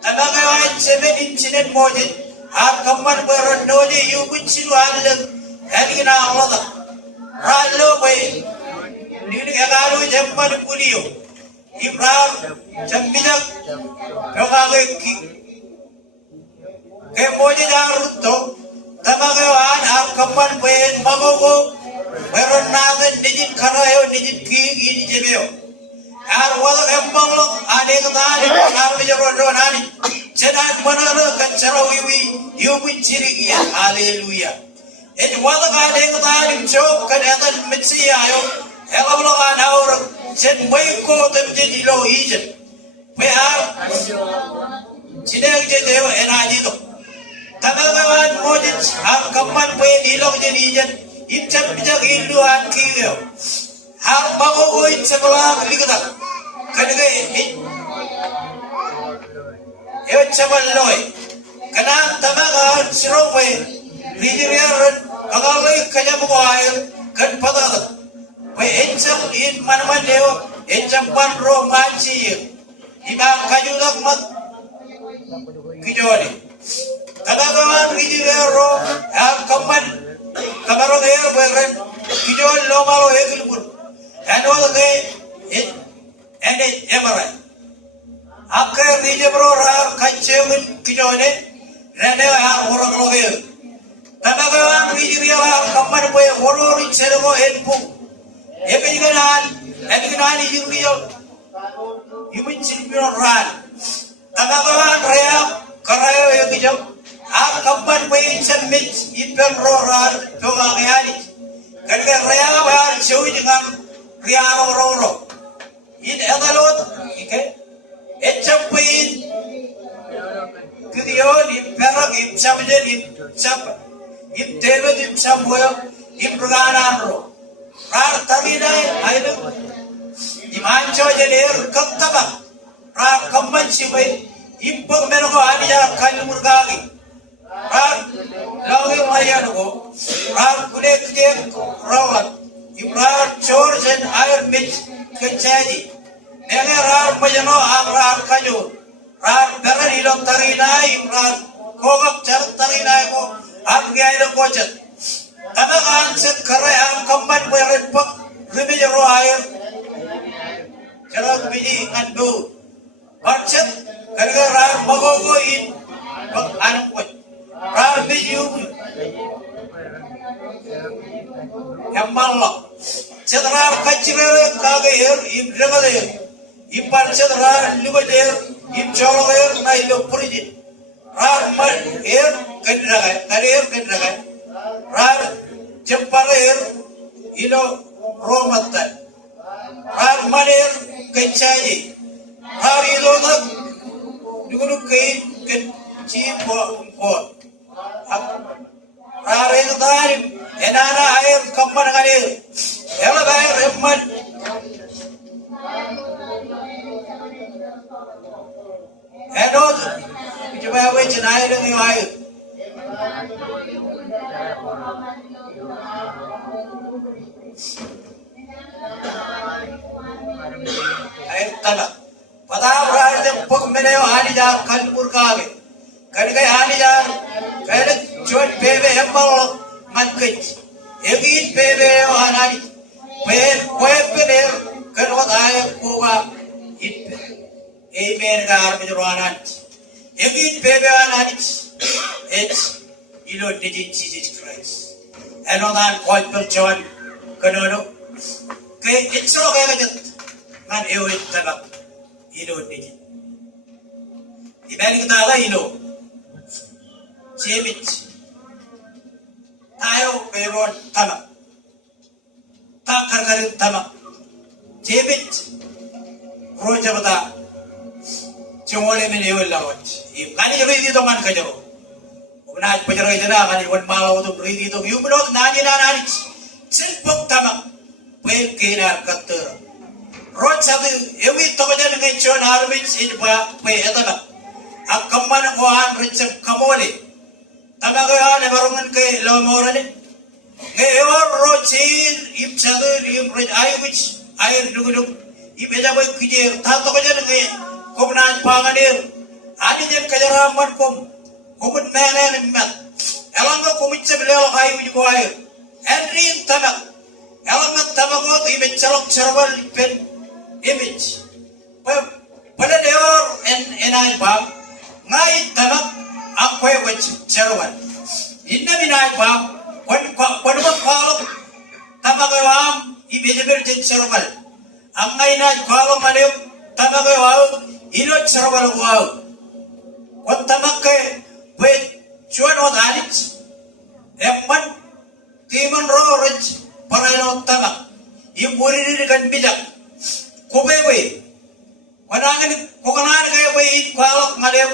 Kabangan seben incinen mojit. Hak kampan pen noje yubun cilu aleng. Elina Allah, Ralo way, Nigalo Jampan Pudio, Ibrahim, Jambijak, Pogaki, Kemoja Ruto, Tamagawan, Arkapan Way, Magogo, where Nathan digit Karayo, digit King in Jebeo. Our water Embolo, Adegan, Ronani, Sedan Manana, Kacharawi, you win Chiri, hallelujah. It was a guy that joke and other Messiah, Elablogan our said, Way go to Jidilo Egypt. We are Chinegio and I did. Tamagawan Modits have come one way, Elog in Egypt, in Champion Indo and Kio. Have Bago in Sabala, Ligada. Can they eat Chabaloi? Kanan Tamaga, Siroway. Rijriar, Kagali, Kajabuail, Kan Padal. By Encham in Manamadeo, Enchapan Ro Machi, Imam Kajudak Mat Kijori. Kadagawan Rijriaro, Al Kaman, Kabaro Air Wagon, Kijol Lomaro Egelwood, and all the day and it Emerald. After Rijabro, Kachevin Kijone, Rene Horogil. Tamagawan Rijriala, Kaman Way, Horror in Ceremo Elpu. Ekiganaan iyyuu yumichi biroran. Tamagawan ream karayo yung ijam. Akaban ko yung samit ipen roran tungangayani. Kaya ream bayan siya dengan riaro roro. In egalot, echam po in Gideon imperang imsamjen imsam imtevet imsamuel imrananro. Rar tarinay ayno imancho jener kattaba rar kamman sibay impag meron ko aniya kalmurgagi rar lawir mayano ko rar kudet rawat imrar chorjen ayr mit kecaji nenge rar mayano ang rar kayo rar beran ilong tarinay rar kogak charot tarinay ko ang gaya ko chat tanakan set karay ang kamman meron pag rumijaro ayr Jarang biji ngandu, bancet, kerja rar magogoin, bak anu kuat, rar biji yang malak, cedera kacir kagir, im regalir, im bancet rar lugalir, im jolalir, naik lo pergi, rar mal kendragai, rar jempalir, ilo romatan. Har maler kencai, har ilonak, dulu kain kencing pot, har itu tarim, enana air kampan air, ela air emman, enot, coba awet air dengan air. Air tanah. Padahal berarti pok menayo anija kalpur kage. Kali anija kali cuat bebe hembal mankit. Egit bebe anani. Ben kue bener kenot air kuwa it. Amen gar menyeruanan. Egit bebe anani. It's ilo digit Jesus Christ. Enodan koi percuan kenono. Kaya itso kaya kajat man ewit tabak ilo niji. Ibalik taga ilo. Siyemit. Tayo kayron tabak. Takarkarin tabak. Siyemit. Roja bata. Chungole min ewit lawat. Kani jari dito man kajaro. Unahat pa jaro ito na. Kani wan malaw itong ridi itong yumunod. Nani na nani. Silpok tabak. Well, kainar kater. Rod sabi, ewi tokonya dengan John Harwich ini pay etana. Akamman ko an richam kamole. Tamaga an ebarungan kay lomorane. Ngayon rod sin ipsadur imrij Harwich air dugudug. Ibeja boy kijer tato ko jan ngay kumnan panganir. Ani jan kajaraman kum kumun nenen mat. Elang ko kumitsa bilal Harwich ko air. Henry tamak. Alamat tamagot image salok serval pen image. Pada deor enai bab ngai tamak akwe wach serval. Inna binai bab pada kalau tamagawam image berjen serval. Angai nai kalau madem tamagawam ilot serval gua. Wan tamak ke wet cuan wan alit. Emman timan roraj. Parayon tamak, yung buri kan bijak, kubewe, wanangan kukanan kaya way kwalok ngalem,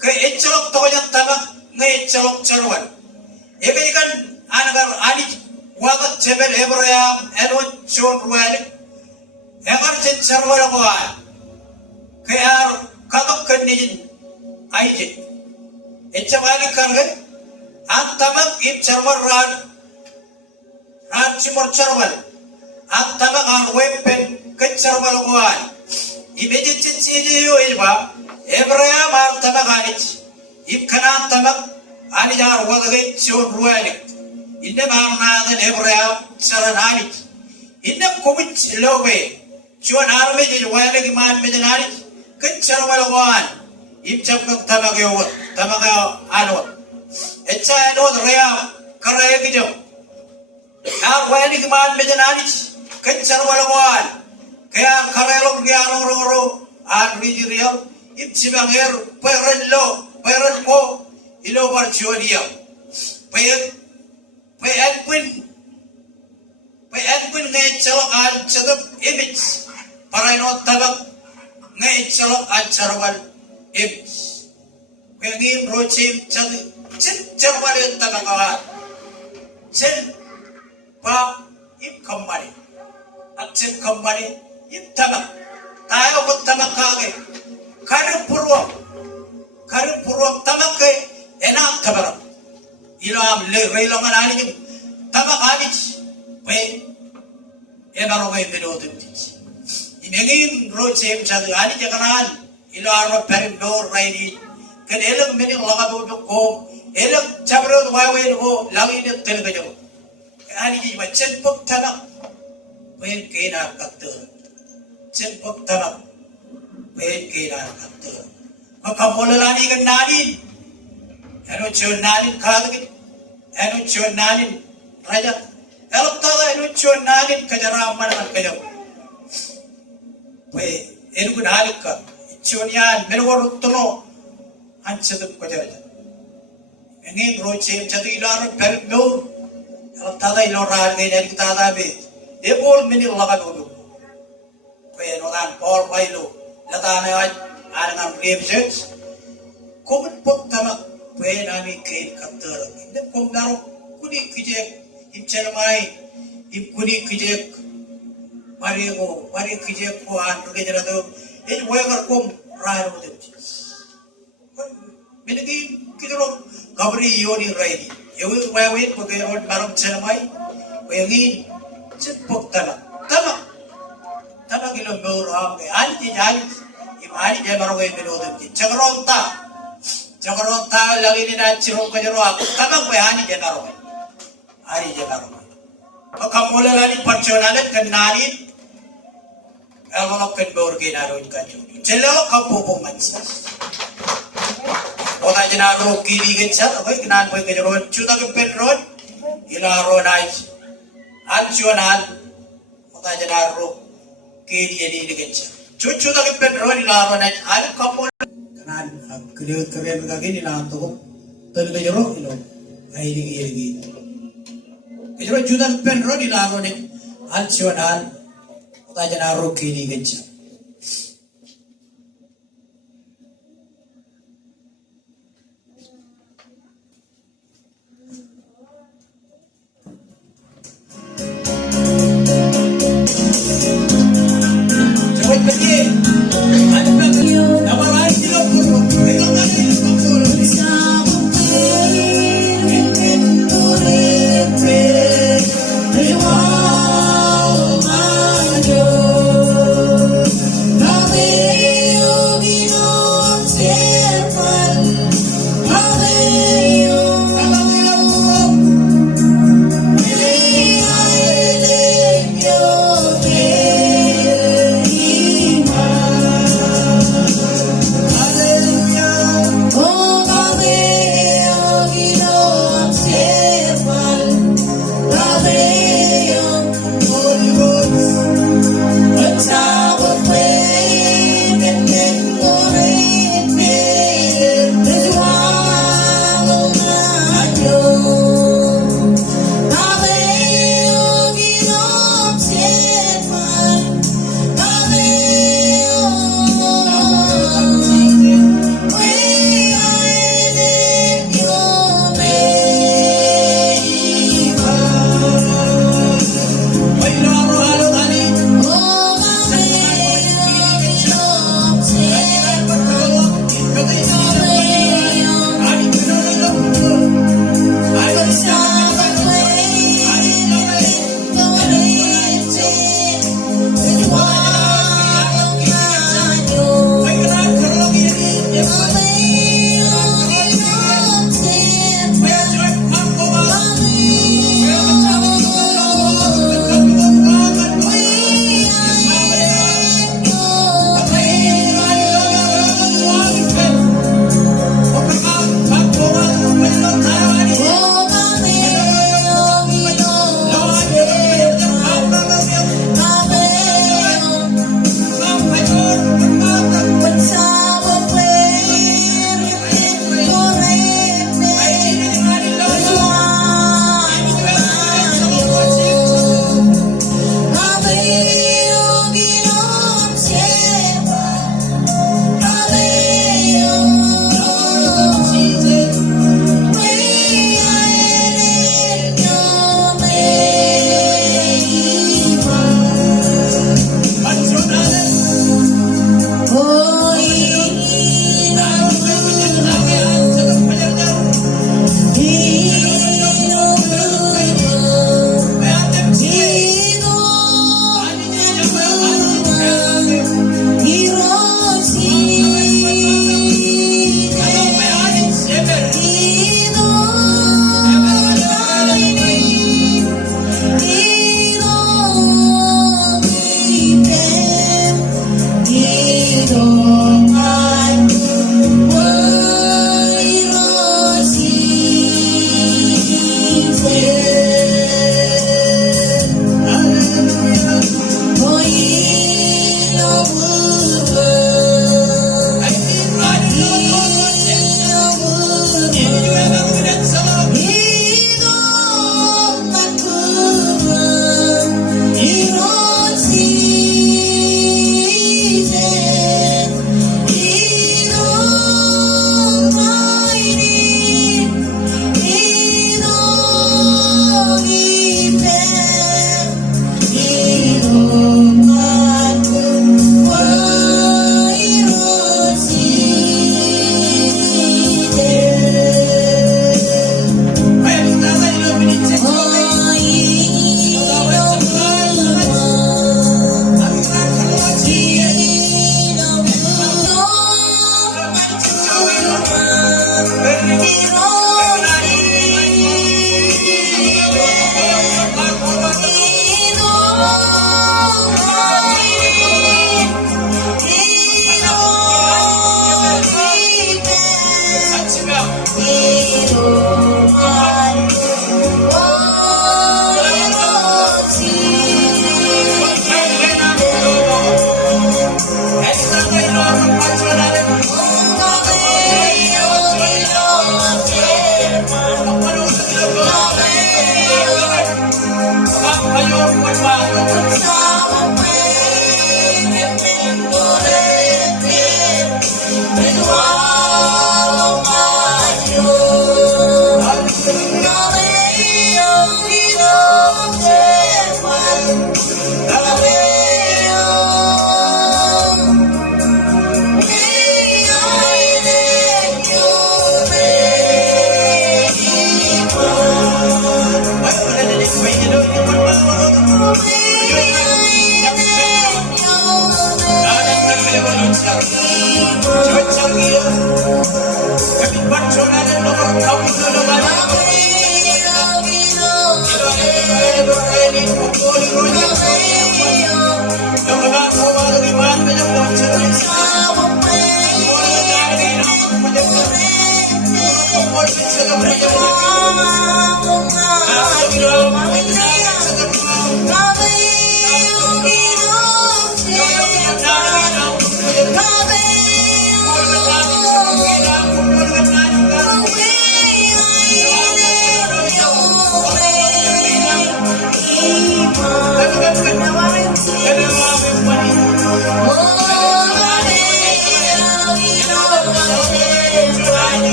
kaya etchalok to yang tamak, ngay etchalok charwan. Ebe kan anagar ani wakat cebel ebrayam enon chon ruwalik, egar jen charwan ko kaya katok kanijin aijit. Etchabali kargan, ang tamak ip charwan ran. Cimor charwal, ang tamak ang weapon kat charwal kuan. Ibedit sinsiyo iba, Ebraya mar tamak anit, ibkanan tamak anijar wadagay siyon ruwanik. Inde mar nadan Ebraya saran anit. Inde kumit lobe, siyon arme di ruwanik iman medyan anit, kat charwal kuan. Ibchap kag tamak yowot, tamak anot. Etsa anot rea karaya kijam. Ruwanik iman medyan anit. kencan walawal kaya karelong kaya roro an rijiriyaw ibsibanger peren ko ilo barjuaniyaw payan kun ngayon salok an sadap image para ino tabak ngayon salok an sarwal image kaya ngayon rochim sarwal yung tabakawan sen pa im kembali at sen kembali im tabak tayo kung tabak kage karim purwak tabak ke enak kabarang ilam reilangan aning tabak habis pe enaro ngay minutum tis imengin rochim sadu ani jakanan ilo arro perim dor raini kan elang mening lagabo ko elang chabro wawen ho lagi ni telga jo ani ji macen pok tanak pen kena katter cen pok tanak pen kena katter maka bolalani kan nanin eno chon nanin khadagit eno chon nanin raja elok taga eno chon nanin kajara man kajo pe enu kun halikka chonian melgor tono anchadum kajara engin roche chati ilar per no elok taga ilo ral ngai dari taga be e bol meni laga do pe no dan pol bailo latane aj arangan represents komun pok tama pe nami kain katter inde kom daro kuni kije im chelmai im kuni kije mari kije ko an ke jara do e wegar kom raaro de menegi kidro gabri yoni raini ewe wawe ko de rod maram chelmai wengi chit pok tama kilo meur am anti jali imani je maro ge mero de chagronta lagi ni na chiro ko jero aku tama ko ani je maro Pakamula lani perconalan kenani elok ken bor ge na roj ka jodi chelo kapo po mansa oda jena ro kiri ge cha oi knan boy ge ro chuda ge pen ro ila ro nai an chuanal oda jena ro kiri ni ge cha chuda ge pen ro ila ro nai al kapo kanan kre ga ge ni na to tel ge ro ilo ai ri ge Ijro judan pen rodi lago ni al chuanal uta jana roki ni gencha Jawai pergi ada pergi nama lain di lokor itu kan di lokor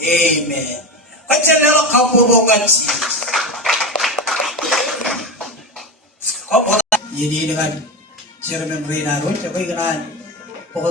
Amen. Kacalero kapubo kaci. Kau ini dengan Chairman Rina Roy, coba dengan pokok